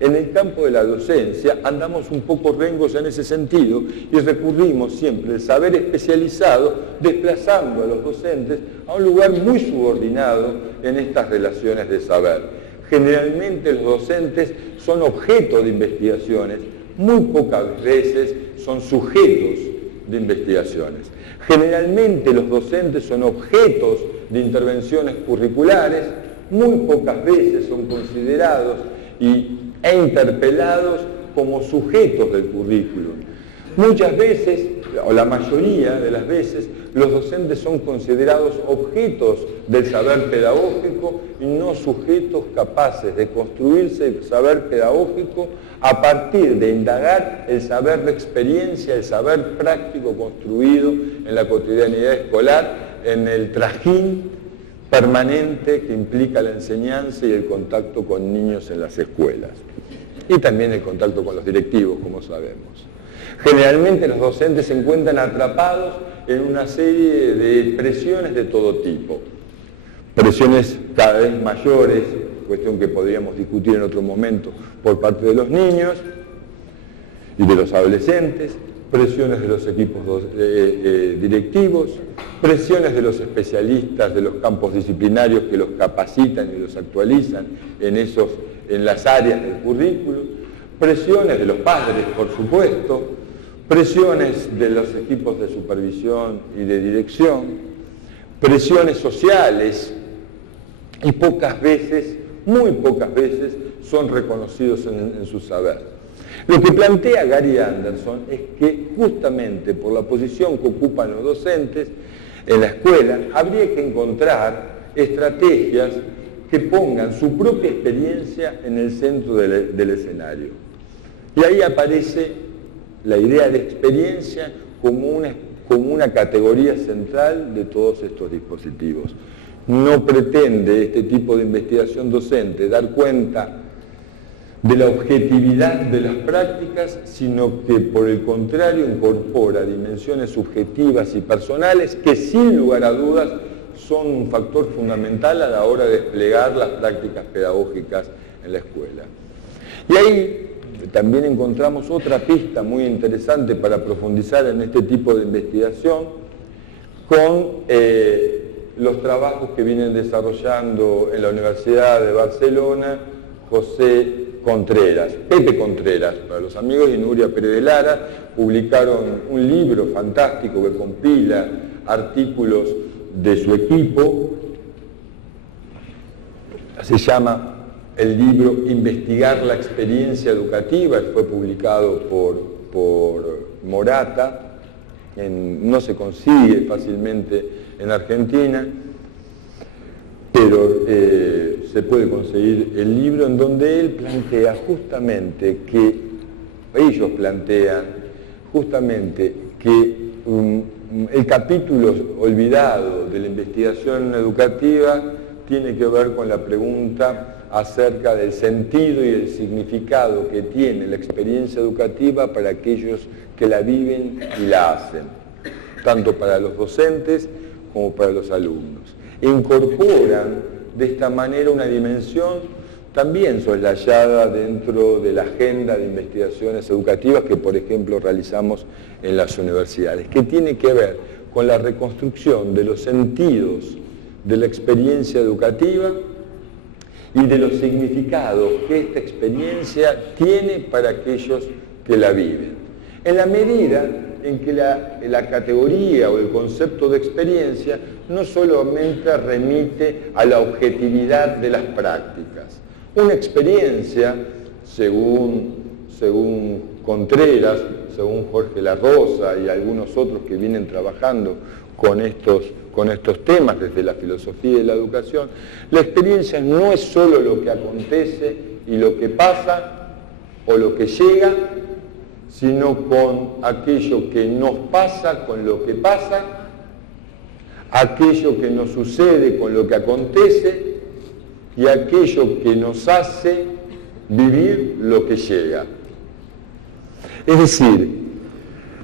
En el campo de la docencia andamos un poco rengos en ese sentido y recurrimos siempre al saber especializado, desplazando a los docentes a un lugar muy subordinado en estas relaciones de saber. Generalmente los docentes son objeto de investigaciones, muy pocas veces son sujetos de investigaciones. Generalmente los docentes son objetos de intervenciones curriculares, muy pocas veces son considerados e interpelados como sujetos del currículum. Muchas veces, o la mayoría de las veces, los docentes son considerados objetos del saber pedagógico y no sujetos capaces de construirse el saber pedagógico a partir de indagar el saber de experiencia, el saber práctico construido en la cotidianidad escolar, en el trajín permanente que implica la enseñanza y el contacto con niños en las escuelas. Y también el contacto con los directivos, como sabemos. Generalmente los docentes se encuentran atrapados en una serie de presiones de todo tipo. Presiones cada vez mayores, cuestión que podríamos discutir en otro momento, por parte de los niños y de los adolescentes, presiones de los equipos directivos, presiones de los especialistas de los campos disciplinarios que los capacitan y los actualizan en las áreas del currículum, presiones de los padres, por supuesto, presiones de los equipos de supervisión y de dirección, presiones sociales, y pocas veces, muy pocas veces, son reconocidos en su saber. Lo que plantea Gary Anderson es que justamente por la posición que ocupan los docentes en la escuela, habría que encontrar estrategias que pongan su propia experiencia en el centro del escenario. Y ahí aparece la idea de experiencia como una categoría central de todos estos dispositivos. No pretende este tipo de investigación docente dar cuenta de la objetividad de las prácticas, sino que por el contrario incorpora dimensiones subjetivas y personales que sin lugar a dudas son un factor fundamental a la hora de desplegar las prácticas pedagógicas en la escuela. Y ahí también encontramos otra pista muy interesante para profundizar en este tipo de investigación con los trabajos que vienen desarrollando en la Universidad de Barcelona Pepe Contreras, para los amigos, y Nuria Pérez de Lara, publicaron un libro fantástico que compila artículos de su equipo. Se llama el libro Investigar la experiencia educativa, y fue publicado por Morata, no se consigue fácilmente en Argentina. pero se puede conseguir el libro en donde él plantea justamente que, ellos plantean justamente que el capítulo olvidado de la investigación educativa tiene que ver con la pregunta acerca del sentido y el significado que tiene la experiencia educativa para aquellos que la viven y la hacen, tanto para los docentes como para los alumnos. Incorporan de esta manera una dimensión también soslayada dentro de la agenda de investigaciones educativas que, por ejemplo, realizamos en las universidades, que tiene que ver con la reconstrucción de los sentidos de la experiencia educativa y de los significados que esta experiencia tiene para aquellos que la viven. En la medida en que la categoría o el concepto de experiencia no solamente remite a la objetividad de las prácticas. Una experiencia, según Contreras, según Jorge La Rosa y algunos otros que vienen trabajando con estos temas desde la filosofía de la educación, la experiencia no es solo lo que acontece y lo que pasa o lo que llega, sino con aquello que nos pasa con lo que pasa, aquello que nos sucede con lo que acontece y aquello que nos hace vivir lo que llega. Es decir,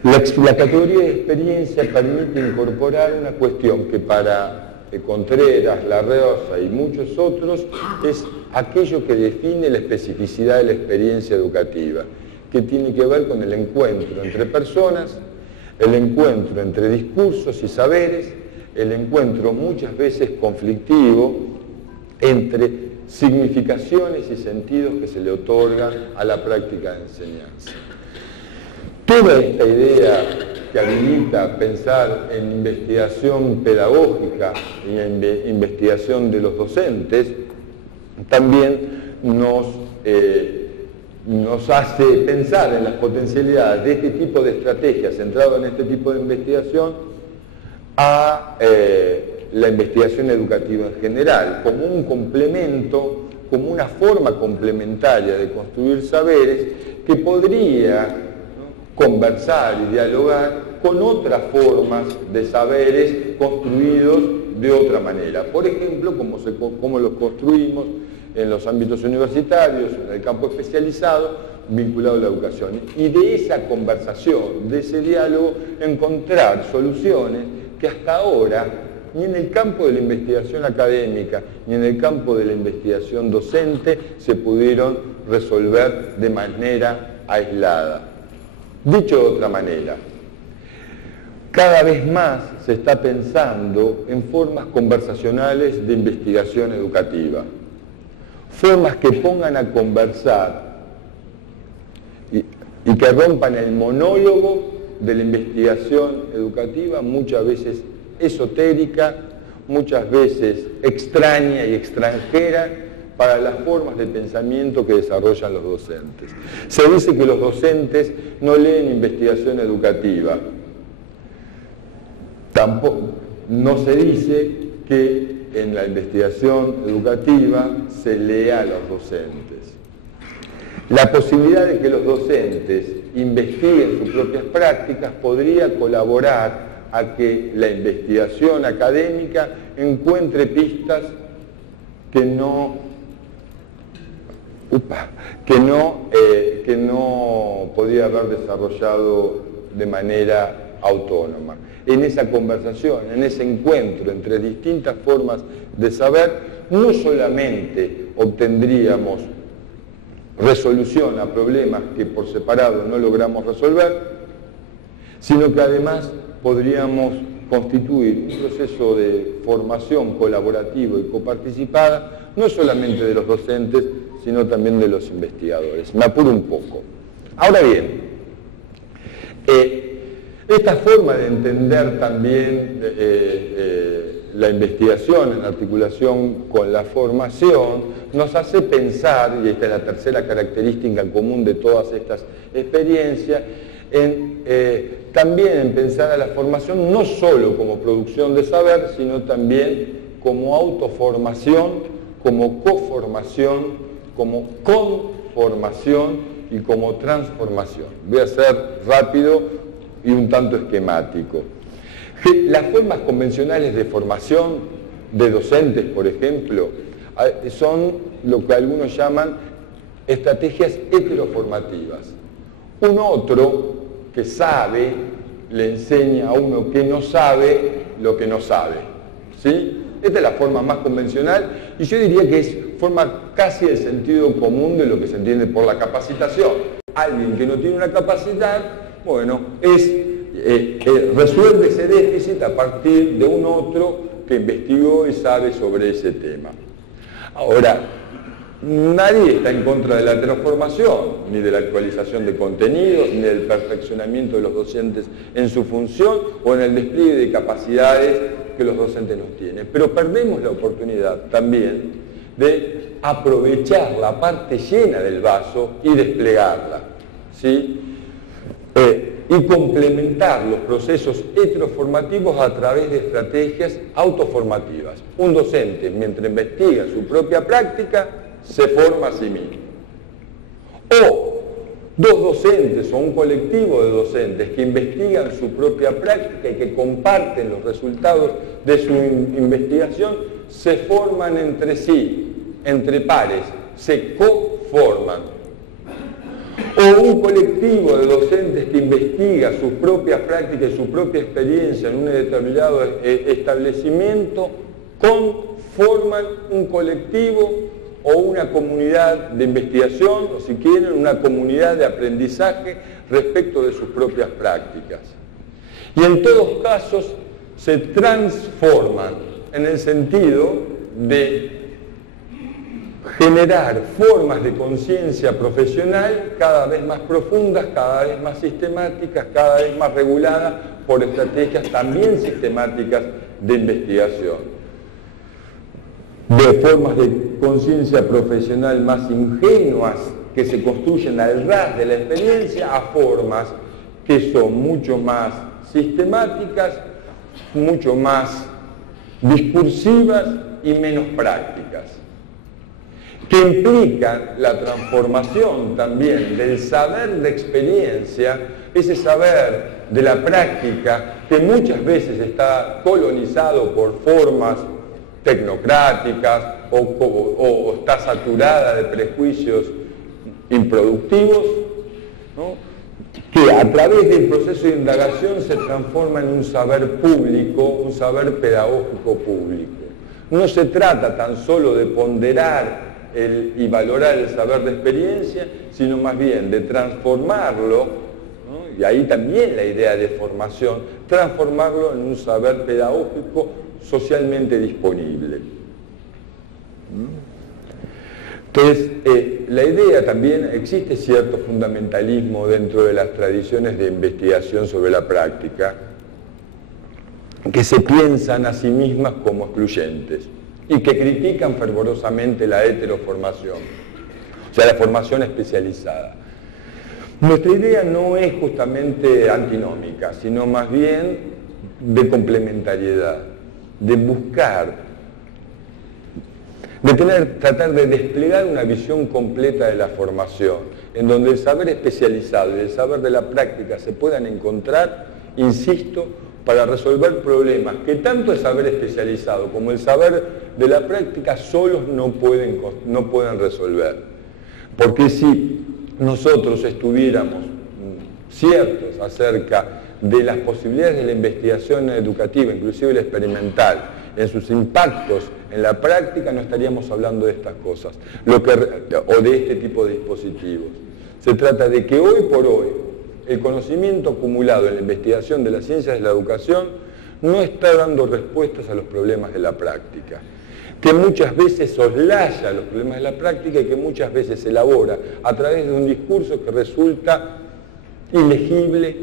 la categoría de experiencia permite incorporar una cuestión que para Contreras, La Rosa y muchos otros es aquello que define la especificidad de la experiencia educativa, que tiene que ver con el encuentro entre personas, el encuentro entre discursos y saberes, el encuentro muchas veces conflictivo entre significaciones y sentidos que se le otorgan a la práctica de enseñanza. Toda esta idea que habilita a pensar en investigación pedagógica y en investigación de los docentes, también nos hace pensar en las potencialidades de este tipo de estrategias centrado en este tipo de investigación a la investigación educativa en general, como un complemento, como una forma complementaria de construir saberes que podría conversar y dialogar con otras formas de saberes construidos de otra manera. Por ejemplo, como los construimos en los ámbitos universitarios, en el campo especializado, vinculado a la educación. Y de esa conversación, de ese diálogo, encontrar soluciones que hasta ahora, ni en el campo de la investigación académica, ni en el campo de la investigación docente, se pudieron resolver de manera aislada. Dicho de otra manera, cada vez más se está pensando en formas conversacionales de investigación educativa, formas que pongan a conversar y que rompan el monólogo de la investigación educativa, muchas veces esotérica, muchas veces extraña y extranjera para las formas de pensamiento que desarrollan los docentes. Se dice que los docentes no leen investigación educativa. Tampoco, no se dice que en la investigación educativa se lea a los docentes. La posibilidad de que los docentes investiguen sus propias prácticas podría colaborar a que la investigación académica encuentre pistas que no podía haber desarrollado de manera autónoma. En esa conversación, en ese encuentro entre distintas formas de saber, no solamente obtendríamos resolución a problemas que por separado no logramos resolver, sino que además podríamos constituir un proceso de formación colaborativo y coparticipada, no solamente de los docentes, sino también de los investigadores. Me apuro un poco. Ahora bien, esta forma de entender también la investigación en articulación con la formación nos hace pensar, y esta es la tercera característica en común de todas estas experiencias, también en pensar a la formación no solo como producción de saber, sino también como autoformación, como coformación, como conformación y como transformación. Voy a ser rápido y un tanto esquemático. Las formas convencionales de formación de docentes, por ejemplo, son lo que algunos llaman estrategias heteroformativas. Un otro que sabe le enseña a uno que no sabe lo que no sabe, ¿sí? Esta es la forma más convencional y yo diría que es forma casi del sentido común de lo que se entiende por la capacitación. Alguien que no tiene una capacidad, bueno, resuelve ese déficit a partir de un otro que investigó y sabe sobre ese tema. Ahora, nadie está en contra de la transformación, ni de la actualización de contenidos, ni del perfeccionamiento de los docentes en su función o en el despliegue de capacidades que los docentes nos tienen. Pero perdemos la oportunidad también de aprovechar la parte llena del vaso y desplegarla, ¿sí? Y complementar los procesos heteroformativos a través de estrategias autoformativas. Un docente, mientras investiga su propia práctica, se forma a sí mismo. O dos docentes o un colectivo de docentes que investigan su propia práctica y que comparten los resultados de su investigación, se forman entre sí, entre pares, se coforman. O un colectivo de docentes que investiga su propia práctica y su propia experiencia en un determinado establecimiento, conforman un colectivo o una comunidad de investigación, o si quieren, una comunidad de aprendizaje respecto de sus propias prácticas. Y en todos casos se transforman en el sentido de generar formas de conciencia profesional cada vez más profundas, cada vez más sistemáticas, cada vez más reguladas por estrategias también sistemáticas de investigación. De formas de conciencia profesional más ingenuas que se construyen al ras de la experiencia a formas que son mucho más sistemáticas, mucho más discursivas y menos prácticas, que implican la transformación también del saber de experiencia, ese saber de la práctica que muchas veces está colonizado por formas tecnocráticas o está saturada de prejuicios improductivos, ¿no? Que a través del proceso de indagación se transforma en un saber público, un saber pedagógico público. No se trata tan solo de ponderar y valorar el saber de experiencia, sino más bien de transformarlo, ¿no? Y ahí también la idea de formación, transformarlo en un saber pedagógico socialmente disponible. Entonces, la idea también, existe cierto fundamentalismo dentro de las tradiciones de investigación sobre la práctica, que se piensan a sí mismas como excluyentes y que critican fervorosamente la heteroformación, o sea, la formación especializada. Nuestra idea no es justamente antinómica, sino más bien de complementariedad, de buscar, de tratar de desplegar una visión completa de la formación, en donde el saber especializado y el saber de la práctica se puedan encontrar, insisto, para resolver problemas que tanto el saber especializado como el saber de la práctica solos no pueden resolver. Porque si nosotros estuviéramos ciertos acerca de las posibilidades de la investigación educativa, inclusive la experimental, en sus impactos en la práctica, no estaríamos hablando de estas cosas, o de este tipo de dispositivos. Se trata de que hoy por hoy, el conocimiento acumulado en la investigación de las ciencias de la educación no está dando respuestas a los problemas de la práctica, que muchas veces soslaya los problemas de la práctica y que muchas veces se elabora a través de un discurso que resulta ilegible,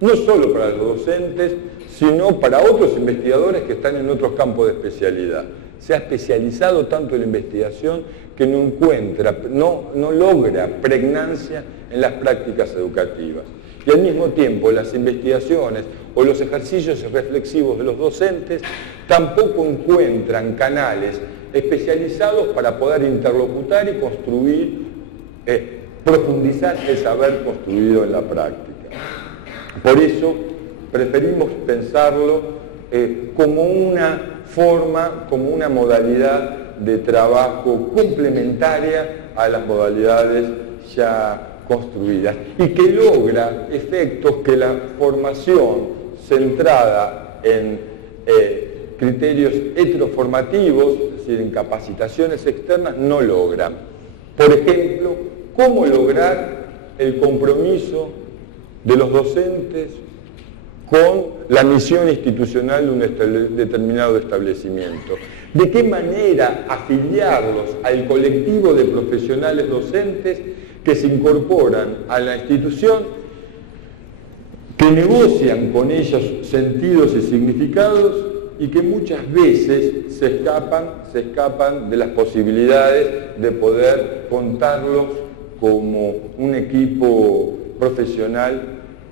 no solo para los docentes, sino para otros investigadores que están en otros campos de especialidad. Se ha especializado tanto en la investigación que no logra pregnancia en las prácticas educativas. y al mismo tiempo las investigaciones o los ejercicios reflexivos de los docentes tampoco encuentran canales especializados para poder interlocutar y construir, profundizar el saber construido en la práctica. Por eso preferimos pensarlo como una forma, como una modalidad de trabajo complementaria a las modalidades ya construidas y que logra efectos que la formación centrada en criterios heteroformativos, es decir, en capacitaciones externas, no logra. Por ejemplo, ¿cómo lograr el compromiso de los docentes con la misión institucional de un determinado establecimiento? ¿De qué manera afiliarlos al colectivo de profesionales docentes que se incorporan a la institución, que negocian con ellos sentidos y significados y que muchas veces se escapan de las posibilidades de poder contarlos como un equipo profesional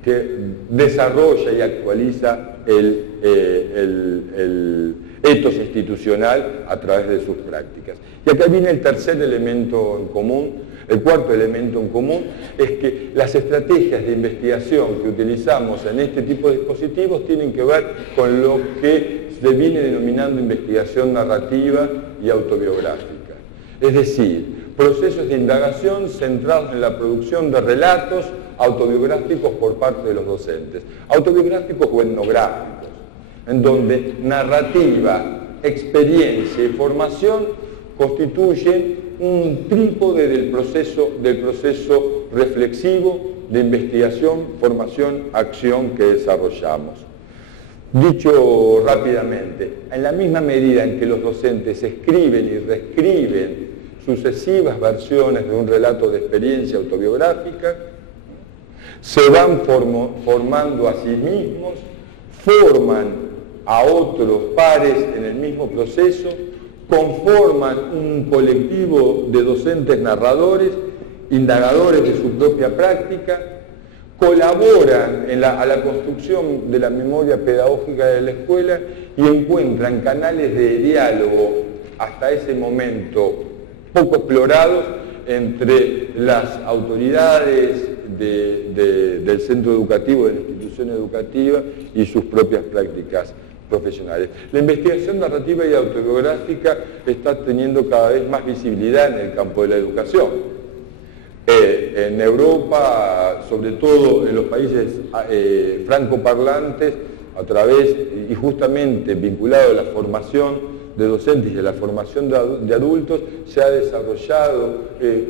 que desarrolla y actualiza el etos institucional a través de sus prácticas? Y acá viene el tercer elemento en común. El cuarto elemento en común es que las estrategias de investigación que utilizamos en este tipo de dispositivos tienen que ver con lo que se viene denominando investigación narrativa y autobiográfica. Es decir, procesos de indagación centrados en la producción de relatos autobiográficos por parte de los docentes, autobiográficos o etnográficos, en donde narrativa, experiencia y formación constituyen un trípode del proceso reflexivo de investigación, formación, acción que desarrollamos. Dicho rápidamente, en la misma medida en que los docentes escriben y reescriben sucesivas versiones de un relato de experiencia autobiográfica, se van formando a sí mismos, forman a otros pares en el mismo proceso, conforman un colectivo de docentes narradores, indagadores de su propia práctica, colaboran a la construcción de la memoria pedagógica de la escuela y encuentran canales de diálogo hasta ese momento poco explorados entre las autoridades del centro educativo, de la institución educativa y sus propias prácticas profesionales. La investigación narrativa y autobiográfica está teniendo cada vez más visibilidad en el campo de la educación. En Europa, sobre todo en los países francoparlantes, a través y justamente vinculado a la formación de docentes y a la formación de adultos, se ha desarrollado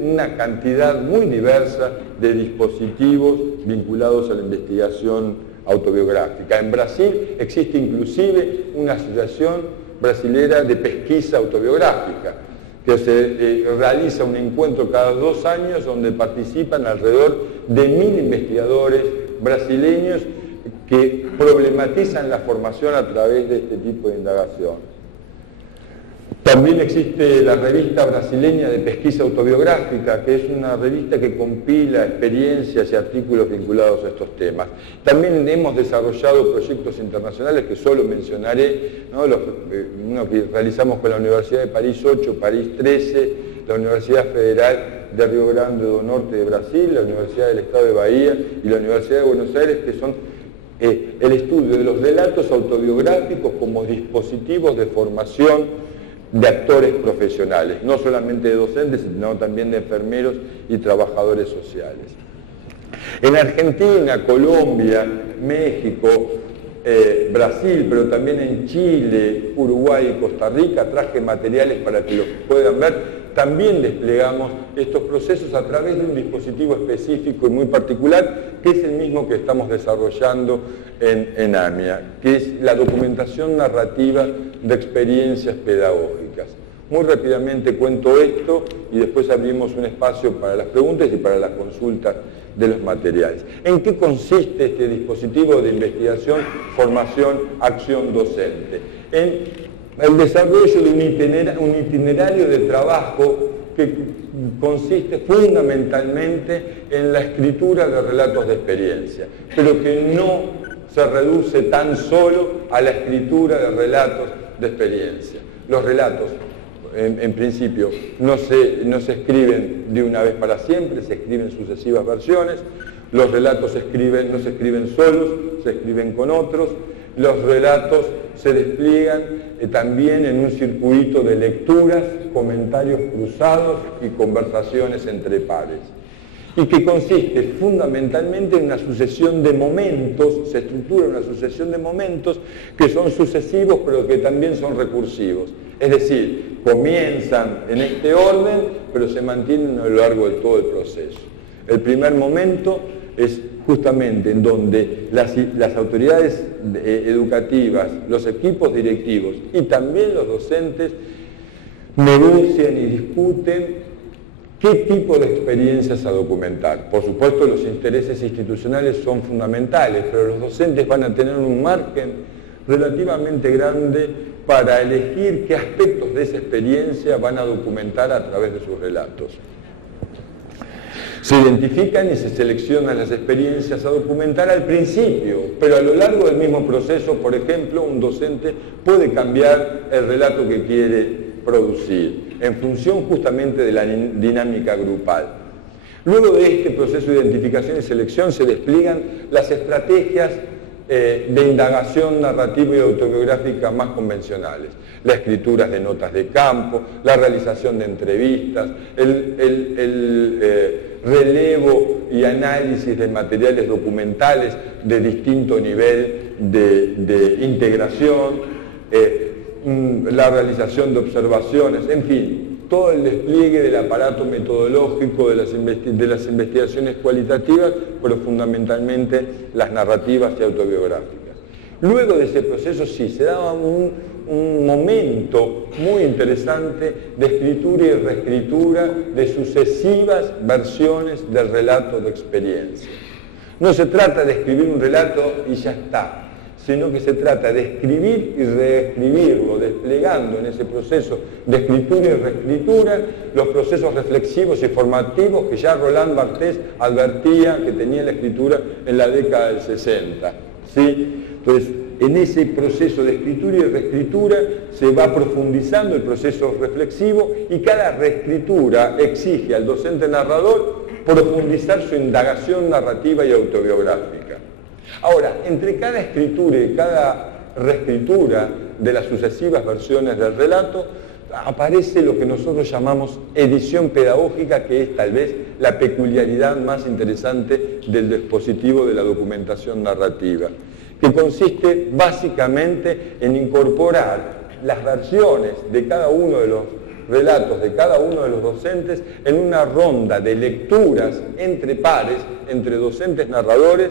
una cantidad muy diversa de dispositivos vinculados a la investigación autobiográfica. En Brasil existe inclusive una asociación brasilera de pesquisa autobiográfica, que se realiza un encuentro cada 2 años donde participan alrededor de 1000 investigadores brasileños que problematizan la formación a través de este tipo de indagación. También existe la revista brasileña de pesquisa autobiográfica, que es una revista que compila experiencias y artículos vinculados a estos temas. También hemos desarrollado proyectos internacionales que solo mencionaré, ¿no? Uno que realizamos con la Universidad de París 8, París 13, la Universidad Federal de Río Grande do Norte de Brasil, la Universidad del Estado de Bahía y la Universidad de Buenos Aires, que son el estudio de los relatos autobiográficos como dispositivos de formación de actores profesionales, no solamente de docentes, sino también de enfermeros y trabajadores sociales. En Argentina, Colombia, México, Brasil, pero también en Chile, Uruguay y Costa Rica, traje materiales para que los puedan ver. También desplegamos estos procesos a través de un dispositivo específico y muy particular, que es el mismo que estamos desarrollando en AMIA, que es la documentación narrativa de experiencias pedagógicas. Muy rápidamente cuento esto y después abrimos un espacio para las preguntas y para la consulta de los materiales. ¿En qué consiste este dispositivo de investigación, formación, acción docente? En el desarrollo de un itinerario de trabajo que consiste fundamentalmente en la escritura de relatos de experiencia, pero que no se reduce tan solo a la escritura de relatos de experiencia. Los relatos, en principio, no se escriben de una vez para siempre, se escriben sucesivas versiones. Los relatos no se escriben solos, se escriben con otros. Los relatos se despliegan también en un circuito de lecturas, comentarios cruzados y conversaciones entre pares. Y que consiste fundamentalmente en una sucesión de momentos, se estructura en una sucesión de momentos que son sucesivos pero que también son recursivos. Es decir, comienzan en este orden pero se mantienen a lo largo de todo el proceso. El primer momento es justamente en donde las autoridades educativas, los equipos directivos y también los docentes negocian y discuten qué tipo de experiencias a documentar. Por supuesto, los intereses institucionales son fundamentales, pero los docentes van a tener un margen relativamente grande para elegir qué aspectos de esa experiencia van a documentar a través de sus relatos. Se identifican y se seleccionan las experiencias a documentar al principio, pero a lo largo del mismo proceso, por ejemplo, un docente puede cambiar el relato que quiere producir, en función justamente de la dinámica grupal. Luego de este proceso de identificación y selección se despliegan las estrategias de indagación narrativa y autobiográfica más convencionales. La escritura de notas de campo, la realización de entrevistas, el relevo y análisis de materiales documentales de distinto nivel de integración, la realización de observaciones, en fin, todo el despliegue del aparato metodológico de las investigaciones cualitativas, pero fundamentalmente las narrativas y autobiográficas. Luego de ese proceso sí, se daba un momento muy interesante de escritura y reescritura de sucesivas versiones del relato de experiencia. No se trata de escribir un relato y ya está, sino que se trata de escribir y reescribirlo, desplegando en ese proceso de escritura y reescritura los procesos reflexivos y formativos que ya Roland Barthes advertía que tenía la escritura en la década del 60. ¿Sí? Entonces, en ese proceso de escritura y reescritura se va profundizando el proceso reflexivo y cada reescritura exige al docente narrador profundizar su indagación narrativa y autobiográfica. Ahora, entre cada escritura y cada reescritura de las sucesivas versiones del relato, aparece lo que nosotros llamamos edición pedagógica, que es tal vez la peculiaridad más interesante del dispositivo de la documentación narrativa, que consiste básicamente en incorporar las versiones de cada uno de los relatos de cada uno de los docentes en una ronda de lecturas entre pares, entre docentes narradores,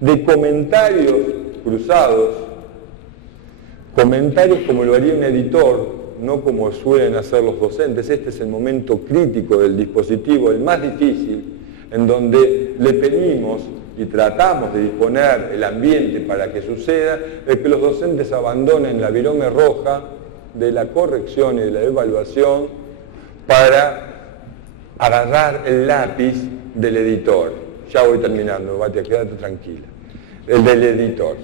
de comentarios cruzados, comentarios como lo haría un editor, no como suelen hacer los docentes. Este es el momento crítico del dispositivo, el más difícil, en donde le pedimos y tratamos de disponer el ambiente para que suceda, de que los docentes abandonen la virome roja de la corrección y de la evaluación para agarrar el lápiz del editor. Ya voy terminando, Batia, quédate tranquila. El del editor.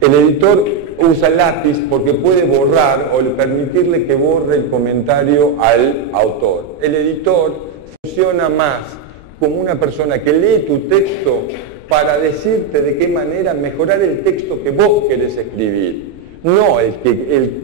El editor usa el lápiz porque puede borrar o permitirle que borre el comentario al autor. El editor funciona más como una persona que lee tu texto para decirte de qué manera mejorar el texto que vos querés escribir, no el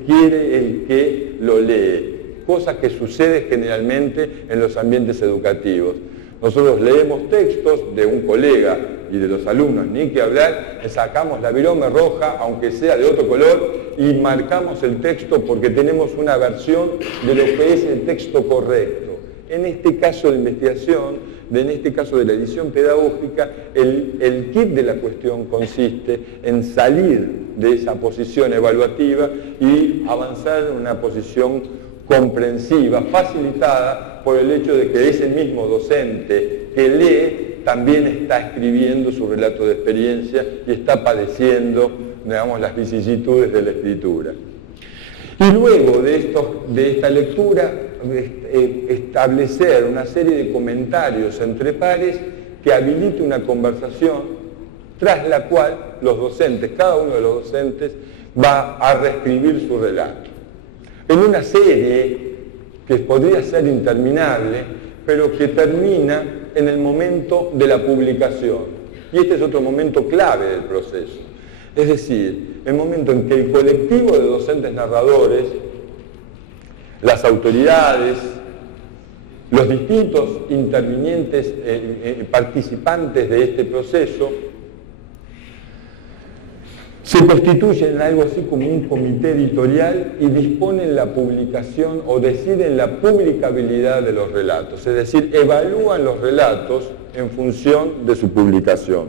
que lo lee, cosa que sucede generalmente en los ambientes educativos. Nosotros leemos textos de un colega y de los alumnos, ni que hablar, le sacamos la virome roja, aunque sea de otro color, y marcamos el texto porque tenemos una versión de lo que es el texto correcto. En este caso de investigación, en este caso de la edición pedagógica, el kit de la cuestión consiste en salir de esa posición evaluativa y avanzar en una posición comprensiva, facilitada por el hecho de que ese mismo docente que lee también está escribiendo su relato de experiencia y está padeciendo, digamos, las vicisitudes de la escritura. Y luego de esta lectura establecer una serie de comentarios entre pares que habilite una conversación tras la cual los docentes, cada uno de los docentes, va a reescribir su relato. En una serie que podría ser interminable, pero que termina en el momento de la publicación. Y este es otro momento clave del proceso. Es decir, el momento en que el colectivo de docentes narradores, las autoridades, los distintos intervinientes, participantes de este proceso, se constituyen en algo así como un comité editorial y disponen la publicación o deciden la publicabilidad de los relatos, es decir, evalúan los relatos en función de su publicación.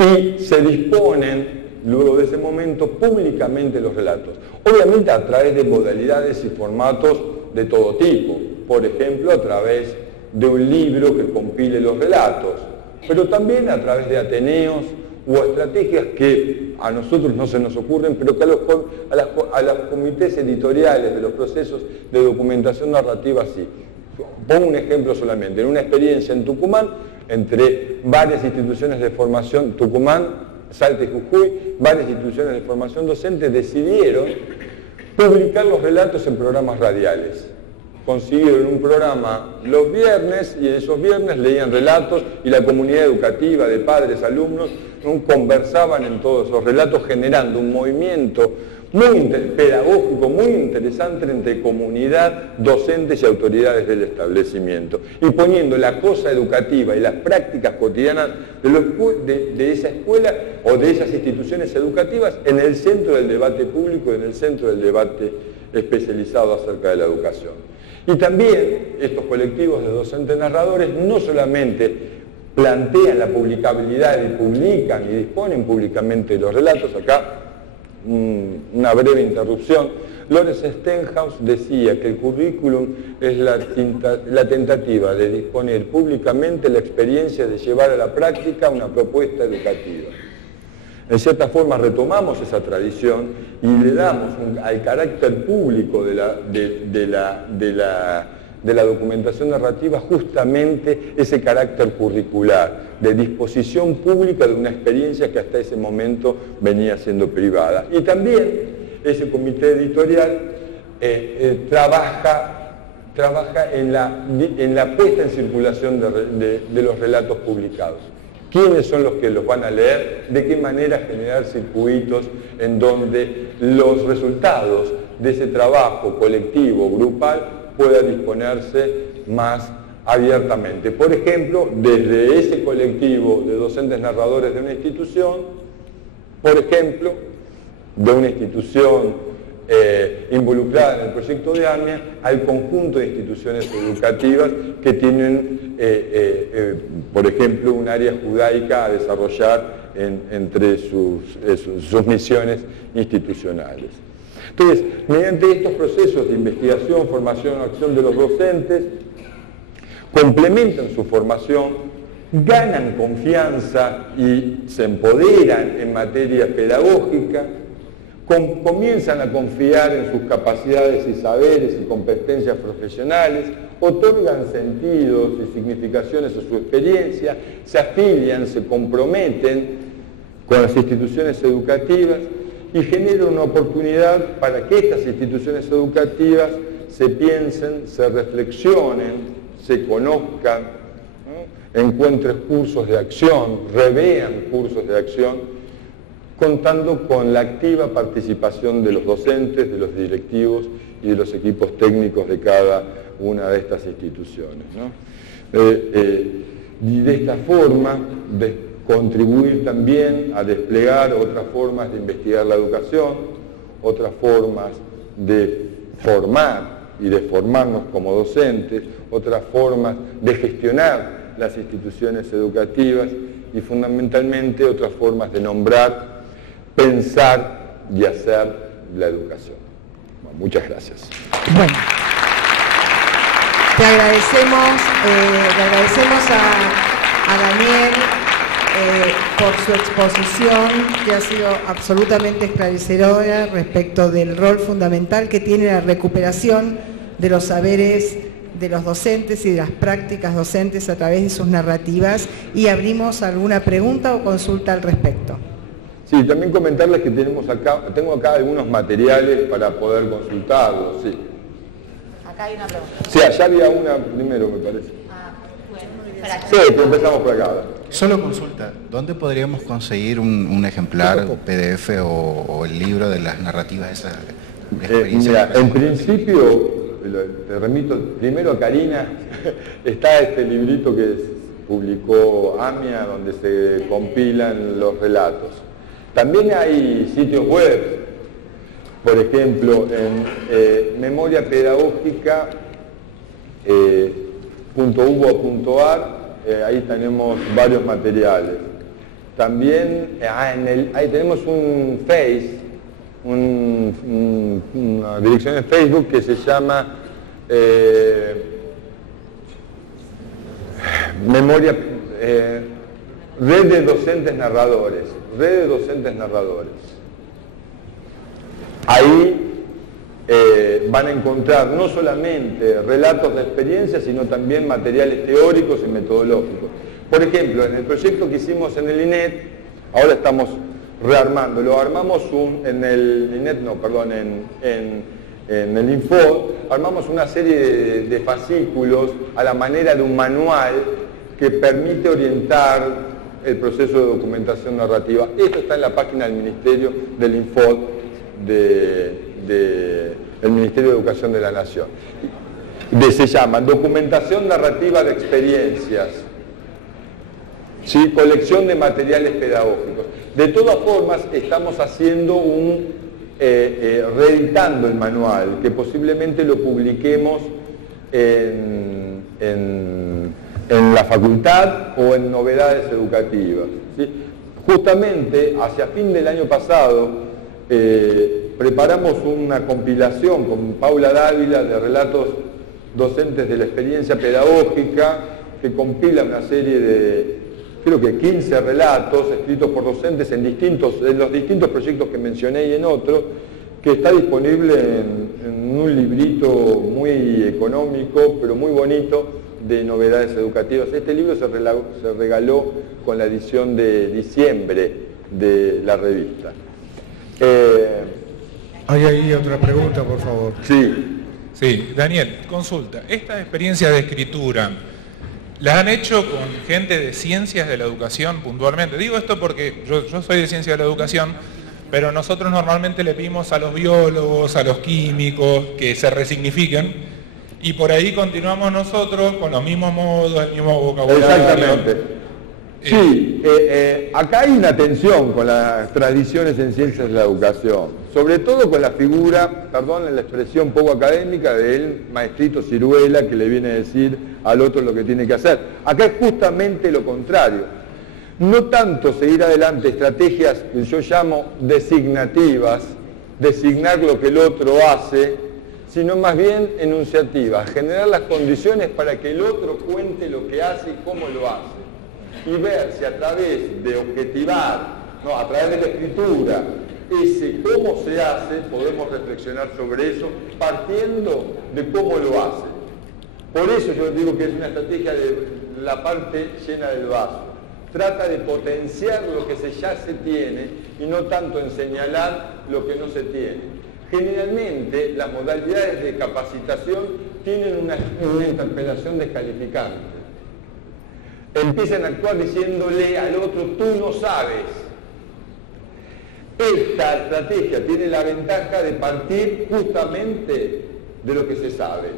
Y se disponen, luego de ese momento, públicamente los relatos. Obviamente a través de modalidades y formatos de todo tipo, por ejemplo, a través de un libro que compile los relatos, pero también a través de ateneos o estrategias que a nosotros no se nos ocurren, pero que a los comités editoriales de los procesos de documentación narrativa sí. Pongo un ejemplo solamente. En una experiencia en Tucumán, entre varias instituciones de formación, Tucumán, Salta y Jujuy, varias instituciones de formación docente decidieron publicar los relatos en programas radiales. Consiguieron un programa los viernes y esos viernes leían relatos y la comunidad educativa de padres, alumnos, conversaban en todos esos relatos generando un movimiento muy pedagógico, muy interesante entre comunidad, docentes y autoridades del establecimiento y poniendo la cosa educativa y las prácticas cotidianas de esa escuela o de esas instituciones educativas en el centro del debate público y en el centro del debate especializado acerca de la educación. Y también estos colectivos de docentes narradores no solamente plantean la publicabilidad y publican y disponen públicamente de los relatos. Acá una breve interrupción. Lawrence Stenhouse decía que el currículum es la tentativa de disponer públicamente la experiencia de llevar a la práctica una propuesta educativa. En cierta forma retomamos esa tradición y le damos al carácter público de la documentación narrativa justamente ese carácter curricular, de disposición pública de una experiencia que hasta ese momento venía siendo privada. Y también ese comité editorial trabaja en la puesta en circulación de los relatos publicados. ¿Quiénes son los que los van a leer? ¿De qué manera generar circuitos en donde los resultados de ese trabajo colectivo, grupal, pueda disponerse más abiertamente? Por ejemplo, desde ese colectivo de docentes narradores de una institución, por ejemplo, de una institución involucrada en el proyecto de AMIA, al conjunto de instituciones educativas que tienen, por ejemplo, un área judaica a desarrollar entre sus misiones institucionales. Entonces, mediante estos procesos de investigación, formación, acción de los docentes, complementan su formación, ganan confianza y se empoderan en materia pedagógica, comienzan a confiar en sus capacidades y saberes y competencias profesionales, otorgan sentidos y significaciones a su experiencia, se afilian, se comprometen con las instituciones educativas y generan una oportunidad para que estas instituciones educativas se piensen, se reflexionen, se conozcan, ¿no? Encuentren cursos de acción, revean cursos de acción, contando con la activa participación de los docentes, de los directivos y de los equipos técnicos de cada una de estas instituciones, ¿no? Y de esta forma, contribuir también a desplegar otras formas de investigar la educación, otras formas de formar y de formarnos como docentes, otras formas de gestionar las instituciones educativas y fundamentalmente otras formas de nombrar, pensar y hacer la educación. Bueno, muchas gracias. Bueno, te agradecemos a Daniel por su exposición, que ha sido absolutamente esclarecedora respecto del rol fundamental que tiene la recuperación de los saberes de los docentes y de las prácticas docentes a través de sus narrativas, y abrimos alguna pregunta o consulta al respecto. Sí, también comentarles que tengo acá algunos materiales para poder consultarlos. Sí. Acá hay una pregunta. Sí, allá había una primero, me parece. Sí, pero empezamos por acá. Solo consulta, ¿dónde podríamos conseguir un ejemplar PDF o el libro de las narrativas de esa experiencia? Mira, en principio, te remito primero a Karina, está este librito que publicó AMIA, donde se compilan los relatos. También hay sitios web, por ejemplo, en memoriapedagógica.ubo.ar, ahí tenemos varios materiales. También ahí tenemos un Face, una dirección de Facebook que se llama Red de Docentes Narradores. Red de Docentes Narradores. Ahí van a encontrar no solamente relatos de experiencia, sino también materiales teóricos y metodológicos. Por ejemplo, en el proyecto que hicimos en el INET, ahora estamos rearmándolo, armamos en el Infod, armamos una serie de fascículos a la manera de un manual que permite orientar el proceso de documentación narrativa. Esto está en la página del Ministerio del Infod del Ministerio de Educación de la Nación. Se llama Documentación Narrativa de Experiencias, ¿sí? Colección de materiales pedagógicos. De todas formas, estamos haciendo reeditando el manual, que posiblemente lo publiquemos en la facultad o en novedades educativas, ¿sí? Justamente, hacia fin del año pasado, preparamos una compilación con Paula Dávila de relatos docentes de la experiencia pedagógica, que compila una serie de, creo que 15 relatos escritos por docentes en los distintos proyectos que mencioné y en otros, que está disponible en un librito muy económico, pero muy bonito, de novedades educativas. Este libro se regaló con la edición de diciembre de la revista. Hay ahí otra pregunta, por favor. Sí. Sí, Daniel, consulta. Esta experiencia de escritura, ¿la han hecho con gente de ciencias de la educación puntualmente? Digo esto porque yo soy de ciencias de la educación, pero nosotros normalmente le pedimos a los biólogos, a los químicos, que se resignifiquen, y por ahí continuamos nosotros con los mismos modos, el mismo vocabulario. Exactamente. Sí, acá hay una tensión con las tradiciones en ciencias de la educación, sobre todo con la figura, perdón la expresión poco académica, del maestrito ciruela que le viene a decir al otro lo que tiene que hacer. Acá es justamente lo contrario. No tanto seguir adelante estrategias que yo llamo designativas, designar lo que el otro hace, sino más bien enunciativas, generar las condiciones para que el otro cuente lo que hace y cómo lo hace. Y ver si a través de objetivar, a través de la escritura, ese cómo se hace, podemos reflexionar sobre eso, partiendo de cómo lo hace. Por eso yo digo que es una estrategia de la parte llena del vaso. Trata de potenciar lo que ya se tiene y no tanto en señalar lo que no se tiene. Generalmente las modalidades de capacitación tienen una interpelación descalificante. Empiezan a actuar diciéndole al otro, tú no sabes. Esta estrategia tiene la ventaja de partir justamente de lo que se sabe.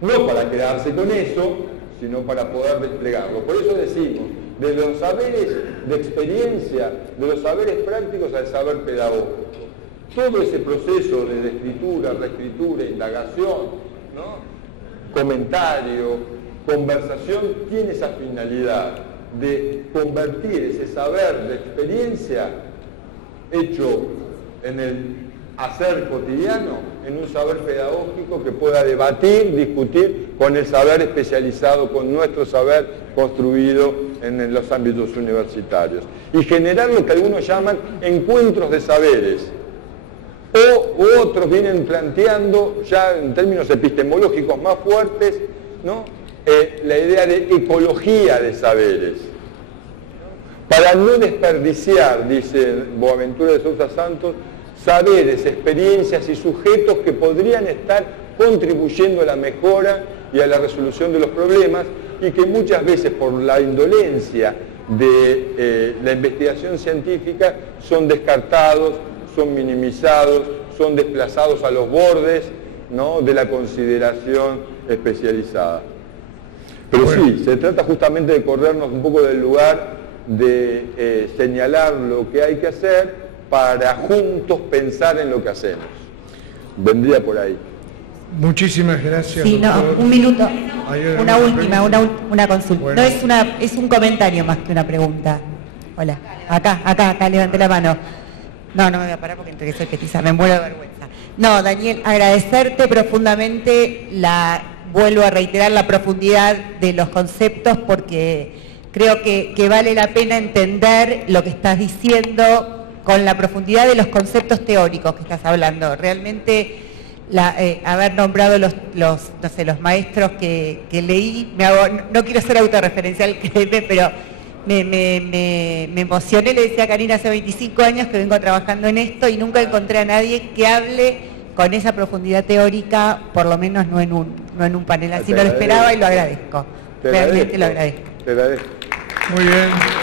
No para quedarse con eso, sino para poder desplegarlo. Por eso decimos, de los saberes de experiencia, de los saberes prácticos al saber pedagógico. Todo ese proceso de escritura, reescritura, indagación, comentario, conversación, tiene esa finalidad de convertir ese saber de experiencia hecho en el hacer cotidiano en un saber pedagógico que pueda debatir, discutir con el saber especializado, con nuestro saber construido en los ámbitos universitarios y generar lo que algunos llaman encuentros de saberes. O otros vienen planteando, ya en términos epistemológicos más fuertes, ¿no? La idea de ecología de saberes. Para no desperdiciar, dice Boaventura de Sousa Santos, saberes, experiencias y sujetos que podrían estar contribuyendo a la mejora y a la resolución de los problemas y que muchas veces por la indolencia de la investigación científica son descartados, son minimizados, son desplazados a los bordes, ¿no?, de la consideración especializada. Pero bueno, sí, se trata justamente de corrernos un poco del lugar de señalar lo que hay que hacer para juntos pensar en lo que hacemos. Vendría por ahí. Muchísimas gracias. Sí, no, doctor. un minuto. Una última, pregunta? una consulta. Bueno. No es un comentario más que una pregunta. Hola. Acá, levanté la mano. No me voy a parar porque entre que soy petiza, me muero de vergüenza. No, Daniel, agradecerte profundamente vuelvo a reiterar la profundidad de los conceptos porque creo que vale la pena entender lo que estás diciendo con la profundidad de los conceptos teóricos que estás hablando. Realmente haber nombrado los maestros que leí, no quiero ser autorreferencial, créeme, pero me emocioné. Le decía a Karina hace 25 años que vengo trabajando en esto y nunca encontré a nadie que hable con esa profundidad teórica, por lo menos no en un panel así. No lo esperaba y lo agradezco. Realmente lo agradezco. Te agradezco. Muy bien.